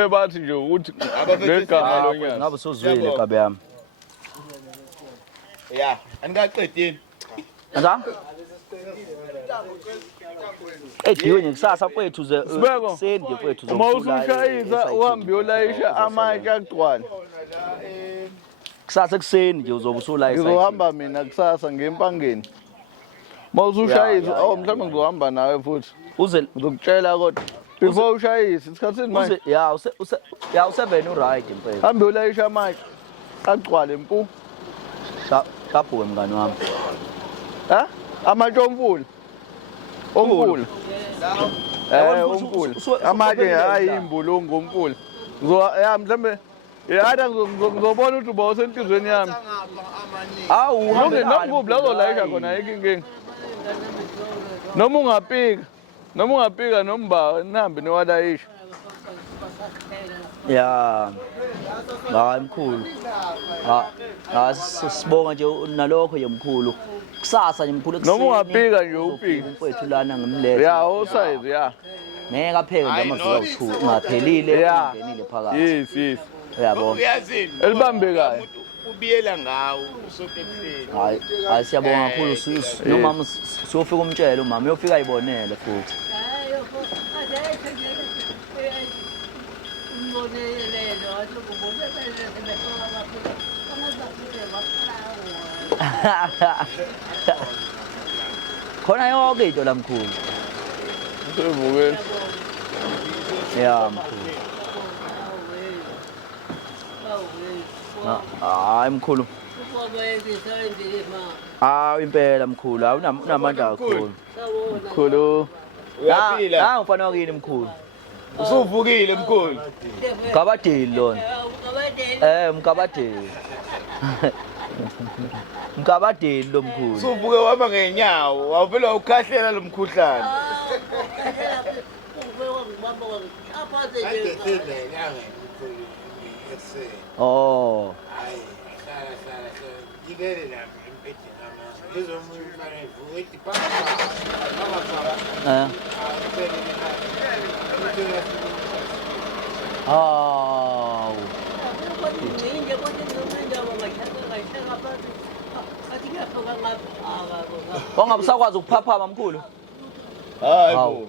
bathi nje ukuthi ngegama lonyaka Ngabe sozwile kabe yami. Ya, angikaqedini. Nza? Ediwe ngikusasa kwethu ze Sibeko. sendi kwethu uma usushayisa uhambe uyolayisha amatshe agcwala kusasa kuseni nje uzobe usulayisa. ngizohamba mina kusasa ngempangeni uma usushayisa mhlawumbe ngizohamba nawe futhi Uze ngizokutshela kodwa before ushayise isikhathini manje ya u7 uright impela. hambe ulayisha amatshe agcwale mpu Kaphuke mngani wami. amatshe omfula omfula omfula amatshe hayi imbulungu omfula mhlawumbe yada ngizobona ukuthi uba usenhlizweni yami Awu uhambe nokuphi la uzolayisha khona ayikho inkinga noma ungapika nomba nihambe niwalayisha ya. Hayi mkhulu. Sibonga nje nalokho ye mkhulu. Kusasa nje mkhulu noma ungapika nje upike mfethu lana ngimlethe. ya osize ya Ngeke apheke nje amavuka u2 ungaphelile ungenile phakathi. yes Uyabona. Uyazini. elibambekayo Ubiyela ngawo usotekuseni. Hayi siyabonga kakhulu nomama siyofika umtshela umama uyofika ayibonele futhi. Khona yonke into la mkhulu. sevukeni Ya mkhulu. Hayi mkhulu. Impela mkhulu awunamandla kakhulu. Mkhulu. Uyaphila. Ngifana wakini mkhulu. Usuvukile mkhulu. Mkabadeli lona. Mkabadeli. Mkabadeli lo mkhulu. Usuvuke waba ngenyawo, wavela ukhahlela lo mkhuhlane. Oh. Oh. Wangabe usakwazi ukuphaphama mkhulu? Hayi Hawu. bo.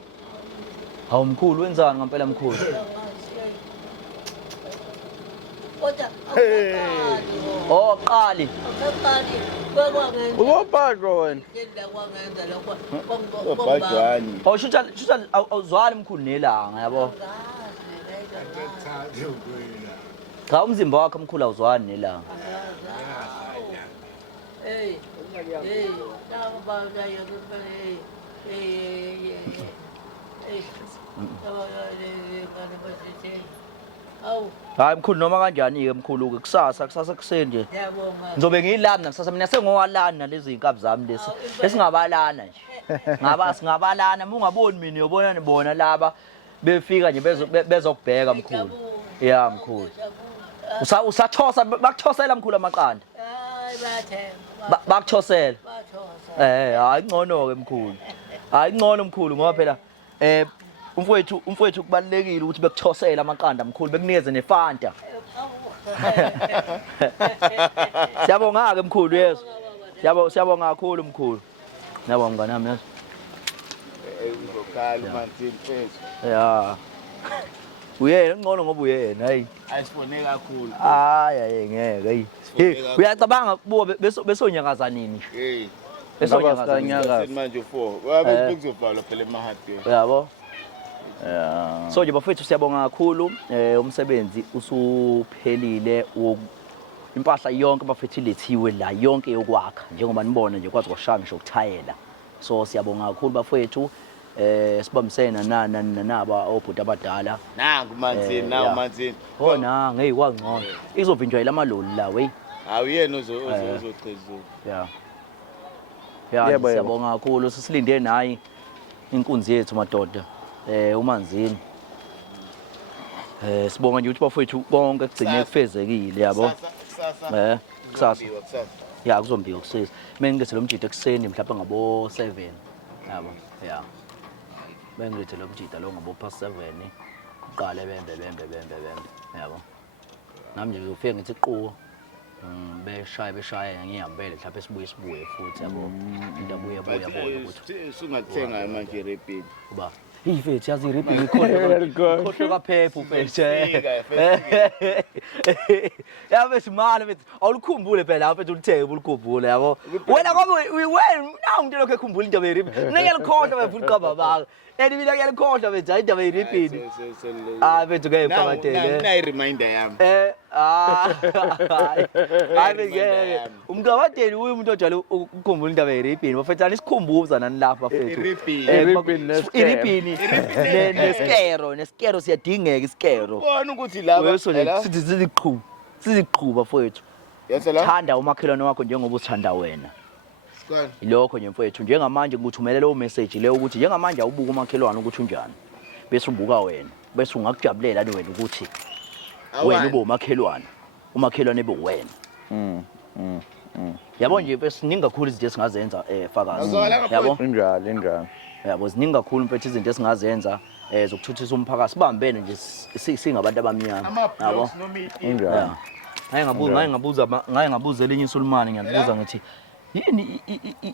Hawu mkhulu wenzani ngempela mkhulu? Oh qali. uzobhajwa wena Ubhajwani. Oh shutha awuzwani mkhulu nelanga yabo. Cha umzimba wakhe mkhulu awuzwani nelanga. Hayi mkhulu noma kanjani ke mkhulu ke kusasa kuseni nje. Ngizobe ngiyilana kusasa mina sengowalana lezi inkabi zami lesi. Esingabalana nje. Singabalana ungaboni mina uyobona nibona laba befika nje bezokubheka mkhulu. Ya mkhulu. Usathosa bakuthosela mkhulu amaqanda. Bakuthosela. Hayi ngcono ke mkhulu. Hayi ngcono mkhulu ngoba phela umfowethu kubalekile ukuthi bekuthosela amaqanda mkhulu bekunikeze nefanta. Siyabonga ke mkhulu yeso. Siyabonga kakhulu mkhulu. Nabo mngane nami yeso. Ngizokhala manje mfethu. Ya. Uyena ngcono ngoba uyena hayi. Ayisifone kakhulu. Hayi ngeke hayi. Hey, uyacabanga kubo besonyakaza nini? Hey. Besonyakaza nini? Manje 4. Wabe kuzovalwa phela eMahati. Yabo. Yeah. So nje bafethu siyabonga kakhulu umsebenzi usuphelile impahla yonke bafethu ilethiwe la yonke yokwakha njengoba nibona nje kwazi kwashaya ngisho ukuthayela. So siyabonga kakhulu bafethu sibambisene naba obhuti abadala Nangu manje manje. Hona ngeke kwangcono izovinjwa ilamaloli la wey. Awuyena ozochezula. Yeah. Yeah, siyabonga kakhulu sisilinde nayi inkunzi yethu madoda umanzini. Sibonga nje ukuthi bafethu bonke kugcine kufezekile yabo. Kusasa. Ya kuzombiwa kusasa. Mengilethele umjida ekseni mhlawumbe ngabo 7 yabo. Yeah. Mengilethele umjida lo ngabo past 7 uqale bembe yabo. Nami nje ngizofika ngithi qhuwo beshaye ngiyihambele mhlawumbe sibuye futhi yabo. Into abuye bona ukuthi sungathenga manje irepini. Uba ifethi yazi iripini khohlwa kaphepha ufethe. Yabe simana mfethu awulikhumbule phela lapha mfethu ulitheke ulikhumbule yabo. Wena ngoba wena nawu lokho ekhumbula indaba yeripini. Ngiyalikhohlwa mfethu uqaba baka. Mina ngiyalikhohlwa mfethu hayi indaba yeripini. Mfethu ke iqabathele. Na reminder yami. Ngeke umqabatheli uyu umuntu ojwayele ukukhumbula indaba yeripini. Bafethu anisikhumbuza nani lapha mfethu. Iripini neskero siyadingeka iskero. Ubona ukuthi laba siziqhuba mfethu. Yesela. Thanda umakhelwane wakho njengoba uthanda wena. Sikani. Ilokho nje mfethu njengamanje ngikuthumelela lo message le ukuthi njengamanje awubuka umakhelwane ukuthi unjani. Bese ubuka wena. Bese ungakujabulela wena ukuthi wena ube umakhelwane. Umakhelwane ebe wena. Yabo nje bese siningi kakhulu izinto esingazenza Fakazi. Yabo. Injalo. Yabo ziningi kakhulu mfethu izinto esingazenza zokuthuthisa umphakathi sibambene nje singabantu abamnyama yabo. Injalo. Ngaye ngabuza elinye iSulumane ngiyakubuza ngithi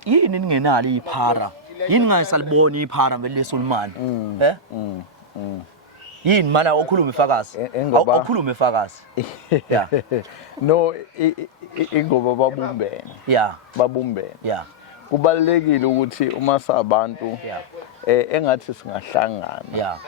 yini ningenalo iphara yini ngayisalibona iphara vele leSulumane yini mana okhuluma Fakazi awukhuluma Fakazi yeah No ingoba babumbene. Yeah Babumbene. Yeah. Kubalekile ukuthi uma sabantu engathi singahlangana. Yeah.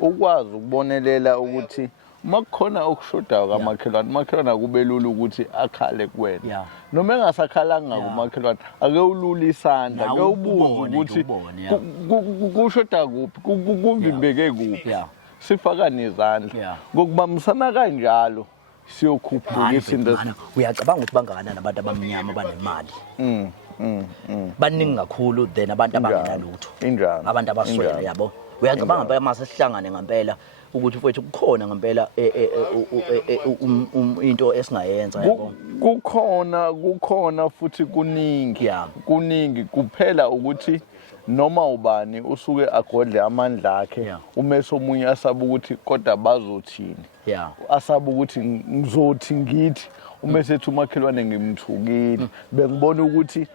Ukwazi ukubonelela ukuthi makukhona okushodayo kamakhelwane makhelwane akubelula ukuthi akhale kuwena. Yeah. Noma engasakhalanga kumakhelwane ake ulula isandla ake ubuze ukuthi kushoda kuphi kuvimbeke kuphi. Yeah. Sifaka nezandla. Yeah. Ngokubambisana kanjalo siyokhuphuka izinto. Uyacabanga ukuthi bangana nabantu abamnyama banemali. Baningi kakhulu then abantu abangenalutho. Injalo. Abantu abaswele yabo. Uyacabanga phela mase sihlangane ngempela ukuthi mfethu kukhona ngempela into esingayenza yabo. Kukhona futhi kuningi kuphela ukuthi noma ubani usuke agodle amandla akhe umese omunye asaba ukuthi kodwa bazothini. Yeah. Asaba ukuthi ngizothi ngithi umese ethi umakhelwane ngimthukile bengibona ukuthi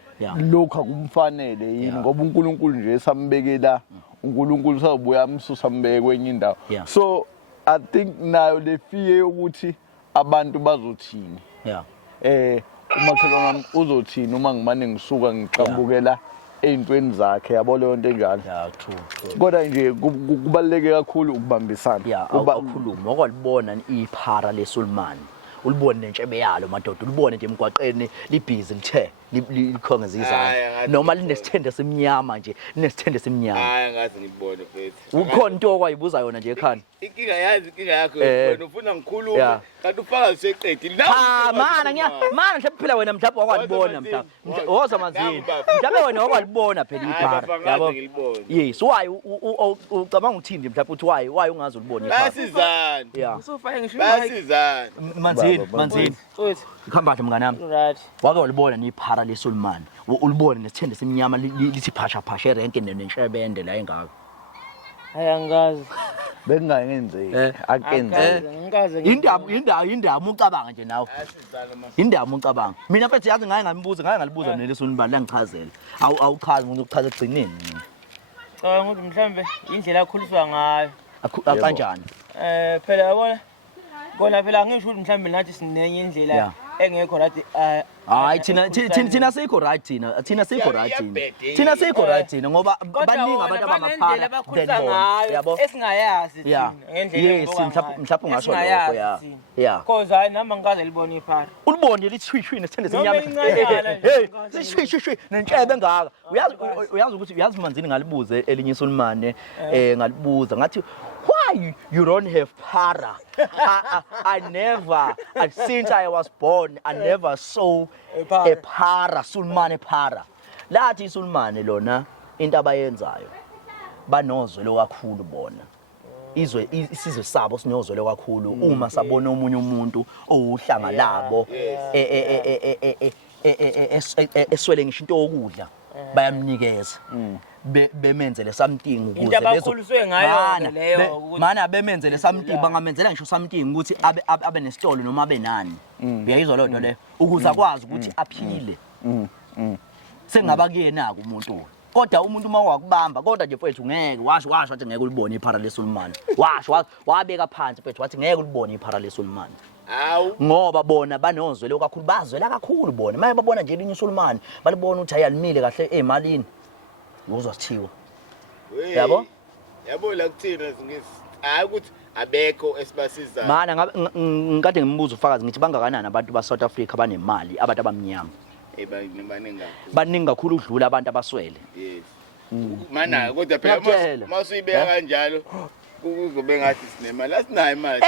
lokho akumfanele yini ngoba uNkulunkulu nje esambekela uNkulunkulu sabuya amsusa ambeke kwenye indawo. So I think nayo le fear yokuthi abantu bazothini. Yeah. Umakhelwane wami uzothini uma ngimane ngisuka ngiqambukela ezintweni zakhe yabo leyo nto enjalo. Yeah, true. Kodwa nje kubaleke kakhulu ukubambisana. Yeah, ukukhuluma okwalibona iphara leSulumane. Ulibone nentshebe yalo madoda ulibone nje emgwaqeni libhizi lithe likhongeza izandla noma linesithende semnyama nje linesithende semnyama. Hayi ngazi ngibone mfethu. Ukhona into okwayibuza yona nje ekhanda. Inkinga yakho wena ufuna ngikhulume kanti ufaka seqedile. Mana mhlawumbe phela wena mhlawumbe wakwalibona mhlawumbe. Woza manzini. Mhlawumbe wena wakwalibona phela iphara yabo. Yes, why ucabanga ukuthini mhlawumbe uthi why ungazi ulibona iphara. Basizana. Yeah. Usufake ngisho Basizana. Manzini. Khamba nje mngani wami. right. Wake walibona niphara leSulumane. Ulibone nesithende semnyama lithi phasha erente nenshebende la engaka. Ayangazi. Bekungayenzeki. Akenzeki. Indaba ucabanga nje nawe. Indaba ucabanga. Mina mfethu yazi ngaye ngalibuza nelisoni bani langichazela. Awuchazi umuntu ukuchaza egcineni. Cha ukuthi mhlambe indlela akhuliswa ngayo. Kanjani? Phela yabona kona phela ngisho ukuthi mhlambe nathi sinenye indlela engekho right. Hayi thina sikho right thina sikho right thina sikho right thina ngoba baningi abantu abamaphara abakhulisa ngayo esingayazi thina ngendlela yes mhlawumbe ungasho lokho ya cause hayi nami ngikaze libona iphara ulibone lithwishwini sithende senyama sishwishwi nenhlebe engaka uyazi ukuthi uyazi manzini ngalibuze elinye isolumane ngalibuza ngathi why you don't have para? I never, since I was born, I never saw a para, sulmane para. Lathi sulmane lona into abayenzayo banozwelo kakhulu bona. Isizwe sabo sinozwelo kakhulu uma sabona omunye umuntu owuhlanga labo eswele ngisho into yokudla bayamnikeza. Bemenzele something ukuze bezokhuliswe ngayo leyo ukuthi mana bemenzele something bangamenzela ngisho something ukuthi abe nesitolo noma abe nani uyayizwa lo nto le ukuze akwazi ukuthi aphile sengaba kuyena ku umuntu kodwa umuntu uma wakubamba kodwa nje mfethu ngeke washo wathi ngeke ulibone iphara lesulmane washo wabeka phansi mfethu wathi ngeke ulibone iphara lesulmane ngoba bona banozwelo kakhulu bazwela kakhulu bona maye babona nje elinye isulmane balibona ukuthi ayalimile kahle emalini uzwa sithiwa yabo la kuthina hayi ukuthi abekho esibasiza mana ngikade ngimbuza ufakazi ngithi bangakanani abantu ba South Africa banemali abantu abamnyama baningi kakhulu udlula abantu abaswele yes mana kodwa phela masuyibeka kanjalo kuzobe ngathi sinemali asinayo imali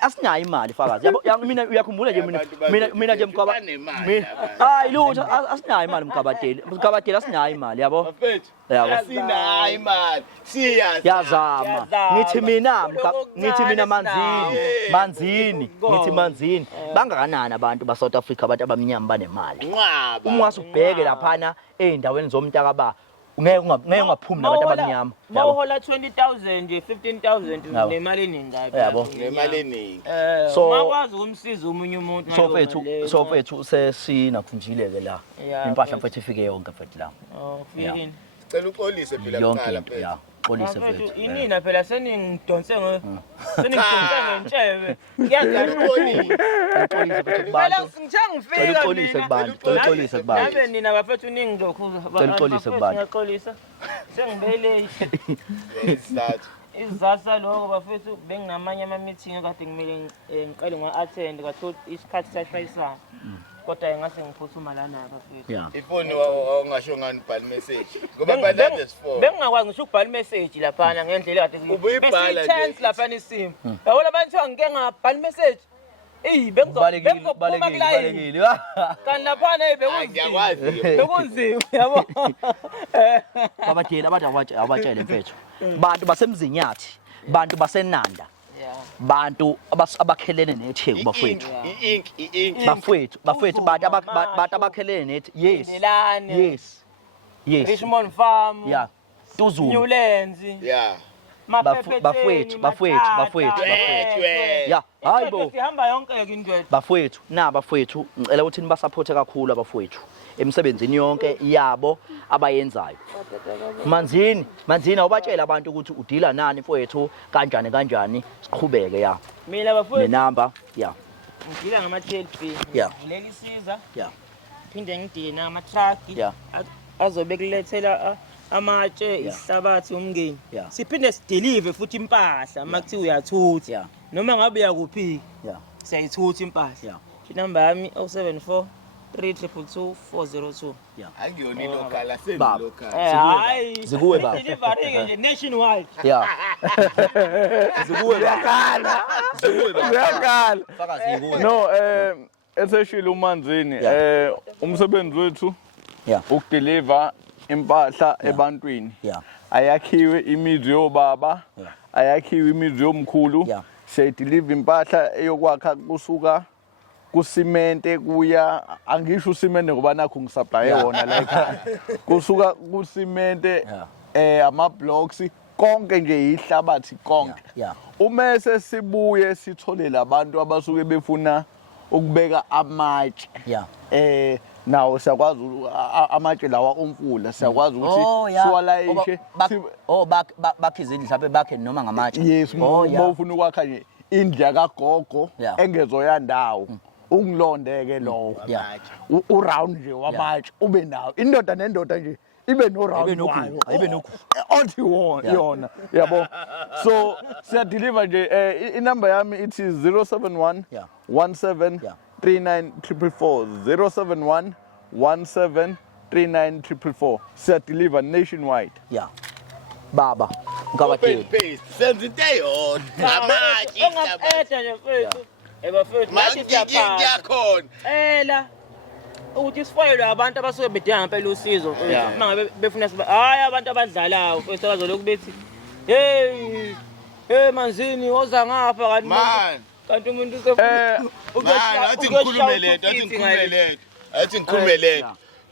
asinayo imali fakazi yabo mina uyakhumbula nje mina nje mkaba hayi lutho asinayo imali mkabateli asinayo imali yabo mfethu asinayo imali siyazama ngithi mina manzini bangakanani abantu ba South Africa abantu abamnyama banemali uma wasubheke laphana eindaweni zomntakaba ngeke ungaphumi nabantu abamnyama mawuhola 20,000 nje 15,000 nemali eningi yabo nemali eningi so ngakwazi ukumsiza umunye umuntu so fethu sesina khunjile ke la impahla mfethu ifike yonke mfethu la fikini sicela uxolise phela yonke xolise mfethu inina phela seningidonse ngentshebe ngiyazana uxolise mfethu kubantu ngithanga ngifika xolise kubantu nabe nina bafethu ningidokhuza xolise kubantu ngiyaxolisa sengibele izathu lokho bafethu benginamanye ama meeting kade ngimele ngiqale nga-attend kwathiwa isikhathi sashayisana kodwa ngase ngiphuthuma lana bafethu ifoni ungasho ngani ubhala message ngoba bhala this4 bengingakwazi ngisho ukubhala message laphana ngendlela kade ubuyibhala chance laphana isimo yabona abantu ngike ngabhala message balekile kanti laphana bekunzima yabo babatshela abantu abatshele mfethu bantu basemzinyathi bantu basenanda bantu abakhelene netheku bafethu bafethu bantu abakhelene nethi yes Richmond Farm Tuzulu Newlands bafethu ya hayibo sihamba yonke ke indwethu bafethu bafethu ngicela ukuthi nibasupport kakhulu abafethu emsebenzini yonke yabo abayenzayo manzini awubatshela abantu ukuthi udila nani mfowethu kanjani siqhubeke mina bafethu nenamba ngidila ngama TLP ngileli siza phinde ngidile ngama truck azobe kulethela amatshe isihlabathi umngeni siphinde sidelive futhi impahla makuthi uyathutha noma ngabe yakuphi siyayithutha impahla inamba yami 074 322 akuyona local asemi local hayi zikuwe baba delivery nje nationwide zikuwe baba fakazi zikuwe no eseshilo umanzini umsebenzi wethu ukudeliver impahla ebantwini ayakhiwe imizi yobaba ayakhiwe imizi yomkhulu siyadeliver impahla eyokwakha kusuka kusimente kuya angisho usimente ngoba nakho ngisupplye wona la ekhaya kusuka kusimente ama blocks konke nje ihlabathi konke. Yeah. Umese sibuye sithole labantu abasuke befuna ukubeka amatshe. Yeah. Nawo siyakwazi amatshe lawa omfula siyakwazi ukuthi siwalayishe. Bakhe izindlu mhlawumbe bakhe noma ngamatshe. Yes, ufuna ukwakha nje indlu kagogo engezoyandawo. Ungilondeke lowo. Uround nje wamatshe ube nawo. Indoda nendoda nje ibe no round wayo. Ibe no othi yona. Yabo. So siya deliver nje inumber yami ithi 071 17 39 071 17 siya deliver nationwide. Yeah. Baba ngabathini senza into eyodwa amatshe ongaphetha nje mfethu bafethu manje siyakhona ukuthi sifayelwe abantu abasuke bedinga ngempela usizo uma ngabe befuna hayi abantu abadlalayo mfethu abazoloku bethi hey manzini woza ngapha kanti umuntu athi ngikhulume lento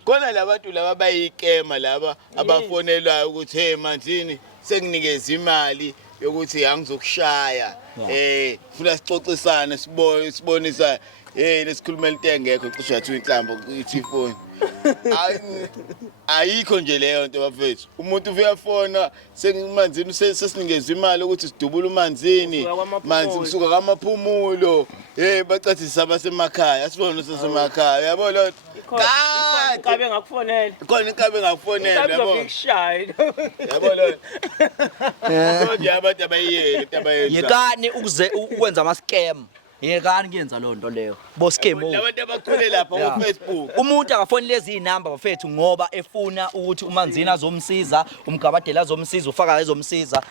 khona labantu laba bayikema laba abafonelwayo ukuthi hey manzini senginikeza imali yokuthi angizokushaya funa sixoxisane sibonisa lesikhuluma into engekho cishe yathi inhlambo ithi phone ayikho nje leyo nto bafethu umuntu uyafona sengimanzini sesinikeza imali ukuthi sidubule umanzini manzi kusuka kwamaphumulo bacathisa abasemakhaya asibone sesemakhaya yabo lo inkabe ngakufonela khona inkabe ngakufonela yabo yabo lo so nje abantu abayiyeke yekani ukwenza ama scam yekani kuyenza lo nto leyo bo scam labantu abakhule lapha ku Facebook umuntu akafoni lezi inamba bafethu ngoba efuna ukuthi umanzini azomsiza umgabadela azomsiza ufaka ezomsiza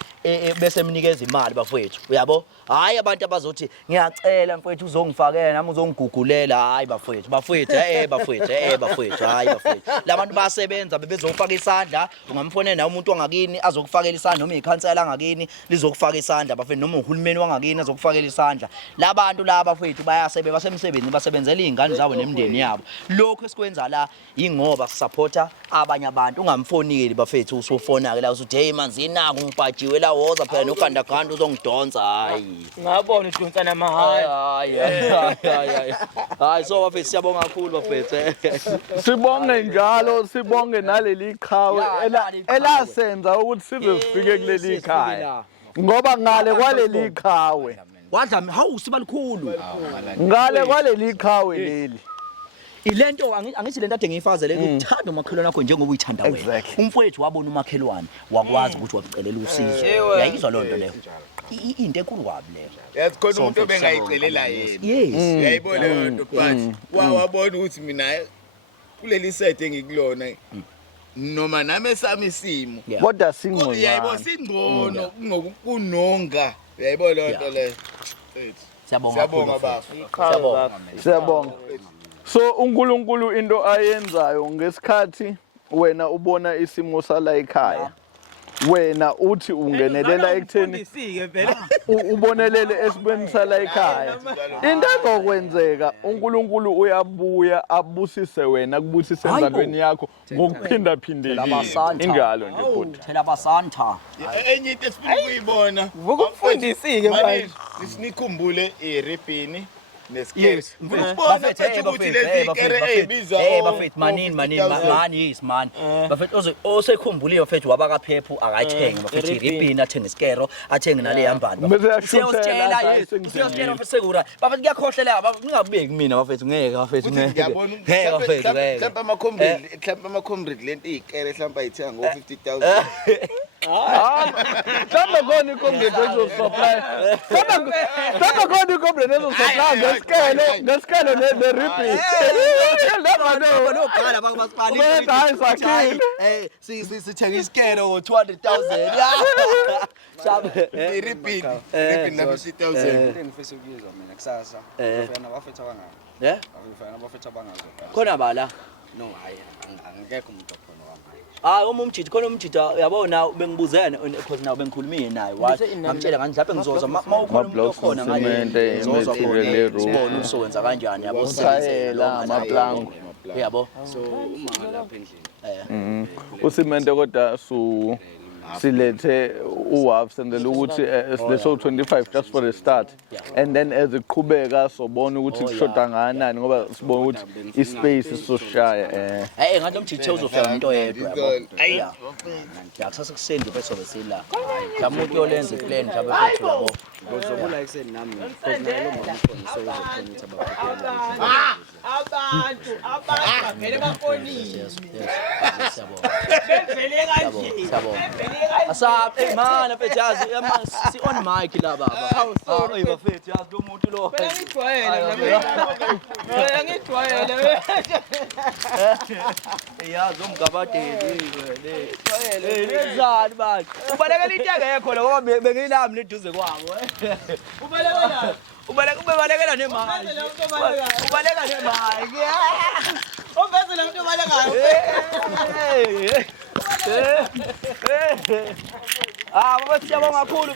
bese emnikeza imali bafethu uyabo hayi abantu abazothi ngiyacela mfethu uzongifakela nami uzongigugulela hayi bafethu bafethu hayi bafethu labantu bayasebenza bebezofaka isandla ungamfonela na umuntu wangakini azokufakela isandla noma ikhansela angakini lizokufaka isandla bafethu noma uhulumeni wangakini azokufakela isandla labantu laba bafethu bayasebenza basemsebenzini basebenzela izingane zabo nemndeni yabo lokho esikwenza la ingoba supporta abanye abantu ungamfoneli bafethu usufona ke la usuthi hey manzini naku ngibhajiwe la woza phela nogandaganda uzongidonsa hayi ngabona udonsa hayi so bafethu siyabonga kakhulu bafethu sibonge njalo sibonge naleli qhawe elasenza ukuthi size sifike kuleli khaya ngoba ngale kwaleli qhawe wadla hawu sibalikhulu ngale kwaleli qhawe leli ilento angithi lento ade ngiyifazele ukuthanda umakhelwane wakho njengoba uyithanda wena umfowethu wabona umakhelwane wakwazi ukuthi wakucelela usizo uyayizwa lonto leyo into enkulu kwabi leyo yathi khona umuntu obengayicelela yena uyayibona lonto but wabona ukuthi mina kuleli side engikulona noma nami esami isimo kodwa singcono yayibo singcono kunonga uyayibona lonto leyo siyabonga bafu siyabonga so uNkulunkulu into ayenzayo ngesikhathi wena ubona isimo sala ekhaya wena uthi ungenelela ekutheni ubonelele esibeni sala ekhaya into ezokwenzeka uNkulunkulu uyabuya abusise wena kubusise endalweni yakho ngokuphinda phindela ingalo nje futhi thela basantha enye into esifuna ukuyibona ukufundisike manje sinikhumbule iribhini Yes. Bafethu osekhumbule bafethu wabakaphephu akayithenga bafethu iribhini athenga iskero athenga nale yambani siyositshela bafethu sekura bafethu kuyakhohlela ngingabeki mina bafethu ngeke bafethu ngeke mhlawumbe amakhomrade lento ikere mhlawumbe ayithenga ngo 50,000 mhlawumbe khona ikhomrade ezosupply mhlawumbe khona ikhomrade ezosupply ngesikelo neribhini lokhala bakwamasipala sithenga iskero ngo 200,000 shabe iribhini na 50,000 ngifisa ukuyizwa mina kusasa bafana bafethu abangaka bafana bafethu abangazo khona bala no hayi angekho umuntu okhona wamanje uma umjidi khona umjidi uyabona bengibuzene because nawe bengikhulumile naye wathi ngamtshela ngani mhlawumbe ngizoza mawukhona umuntu okhona ngale sibona usowenza kanjani yabo usayela amaplango yabo so uma lapha endlini usimente kodwa silethe u-half sendele ukuthi silethe 25 just for the start and then as iqhubeka sobona ukuthi kushoda nganani ngoba sibona ukuthi ispace sizoshaya ngathi umjithe uzofika umuntu oyedwa yabo kusasa kuseni bese sobe sila mhlawumbe umuntu yolenza iplan mhlawumbe bafethu yabo Ngizobula ekuseni nami because naye lo mama ukhona so uzokhona ukuthi abaphuthele. Abantu bavele bafonile. Bevele kanje. Bevele kanje. Asaphe man mfethu yazi si on mic la baba. Hawu bafethu yazi lo muntu lo. Phela ngijwayele mina. Ngijwayele. Yazi umgabadeli le. Lezani manje. Ubalekela into engekho la ngoba bengilami liduze kwabo. Ubalekela nemali. Ubaleka nemali. Uveze lo muntu obalekayo. Baba siyabonga kakhulu.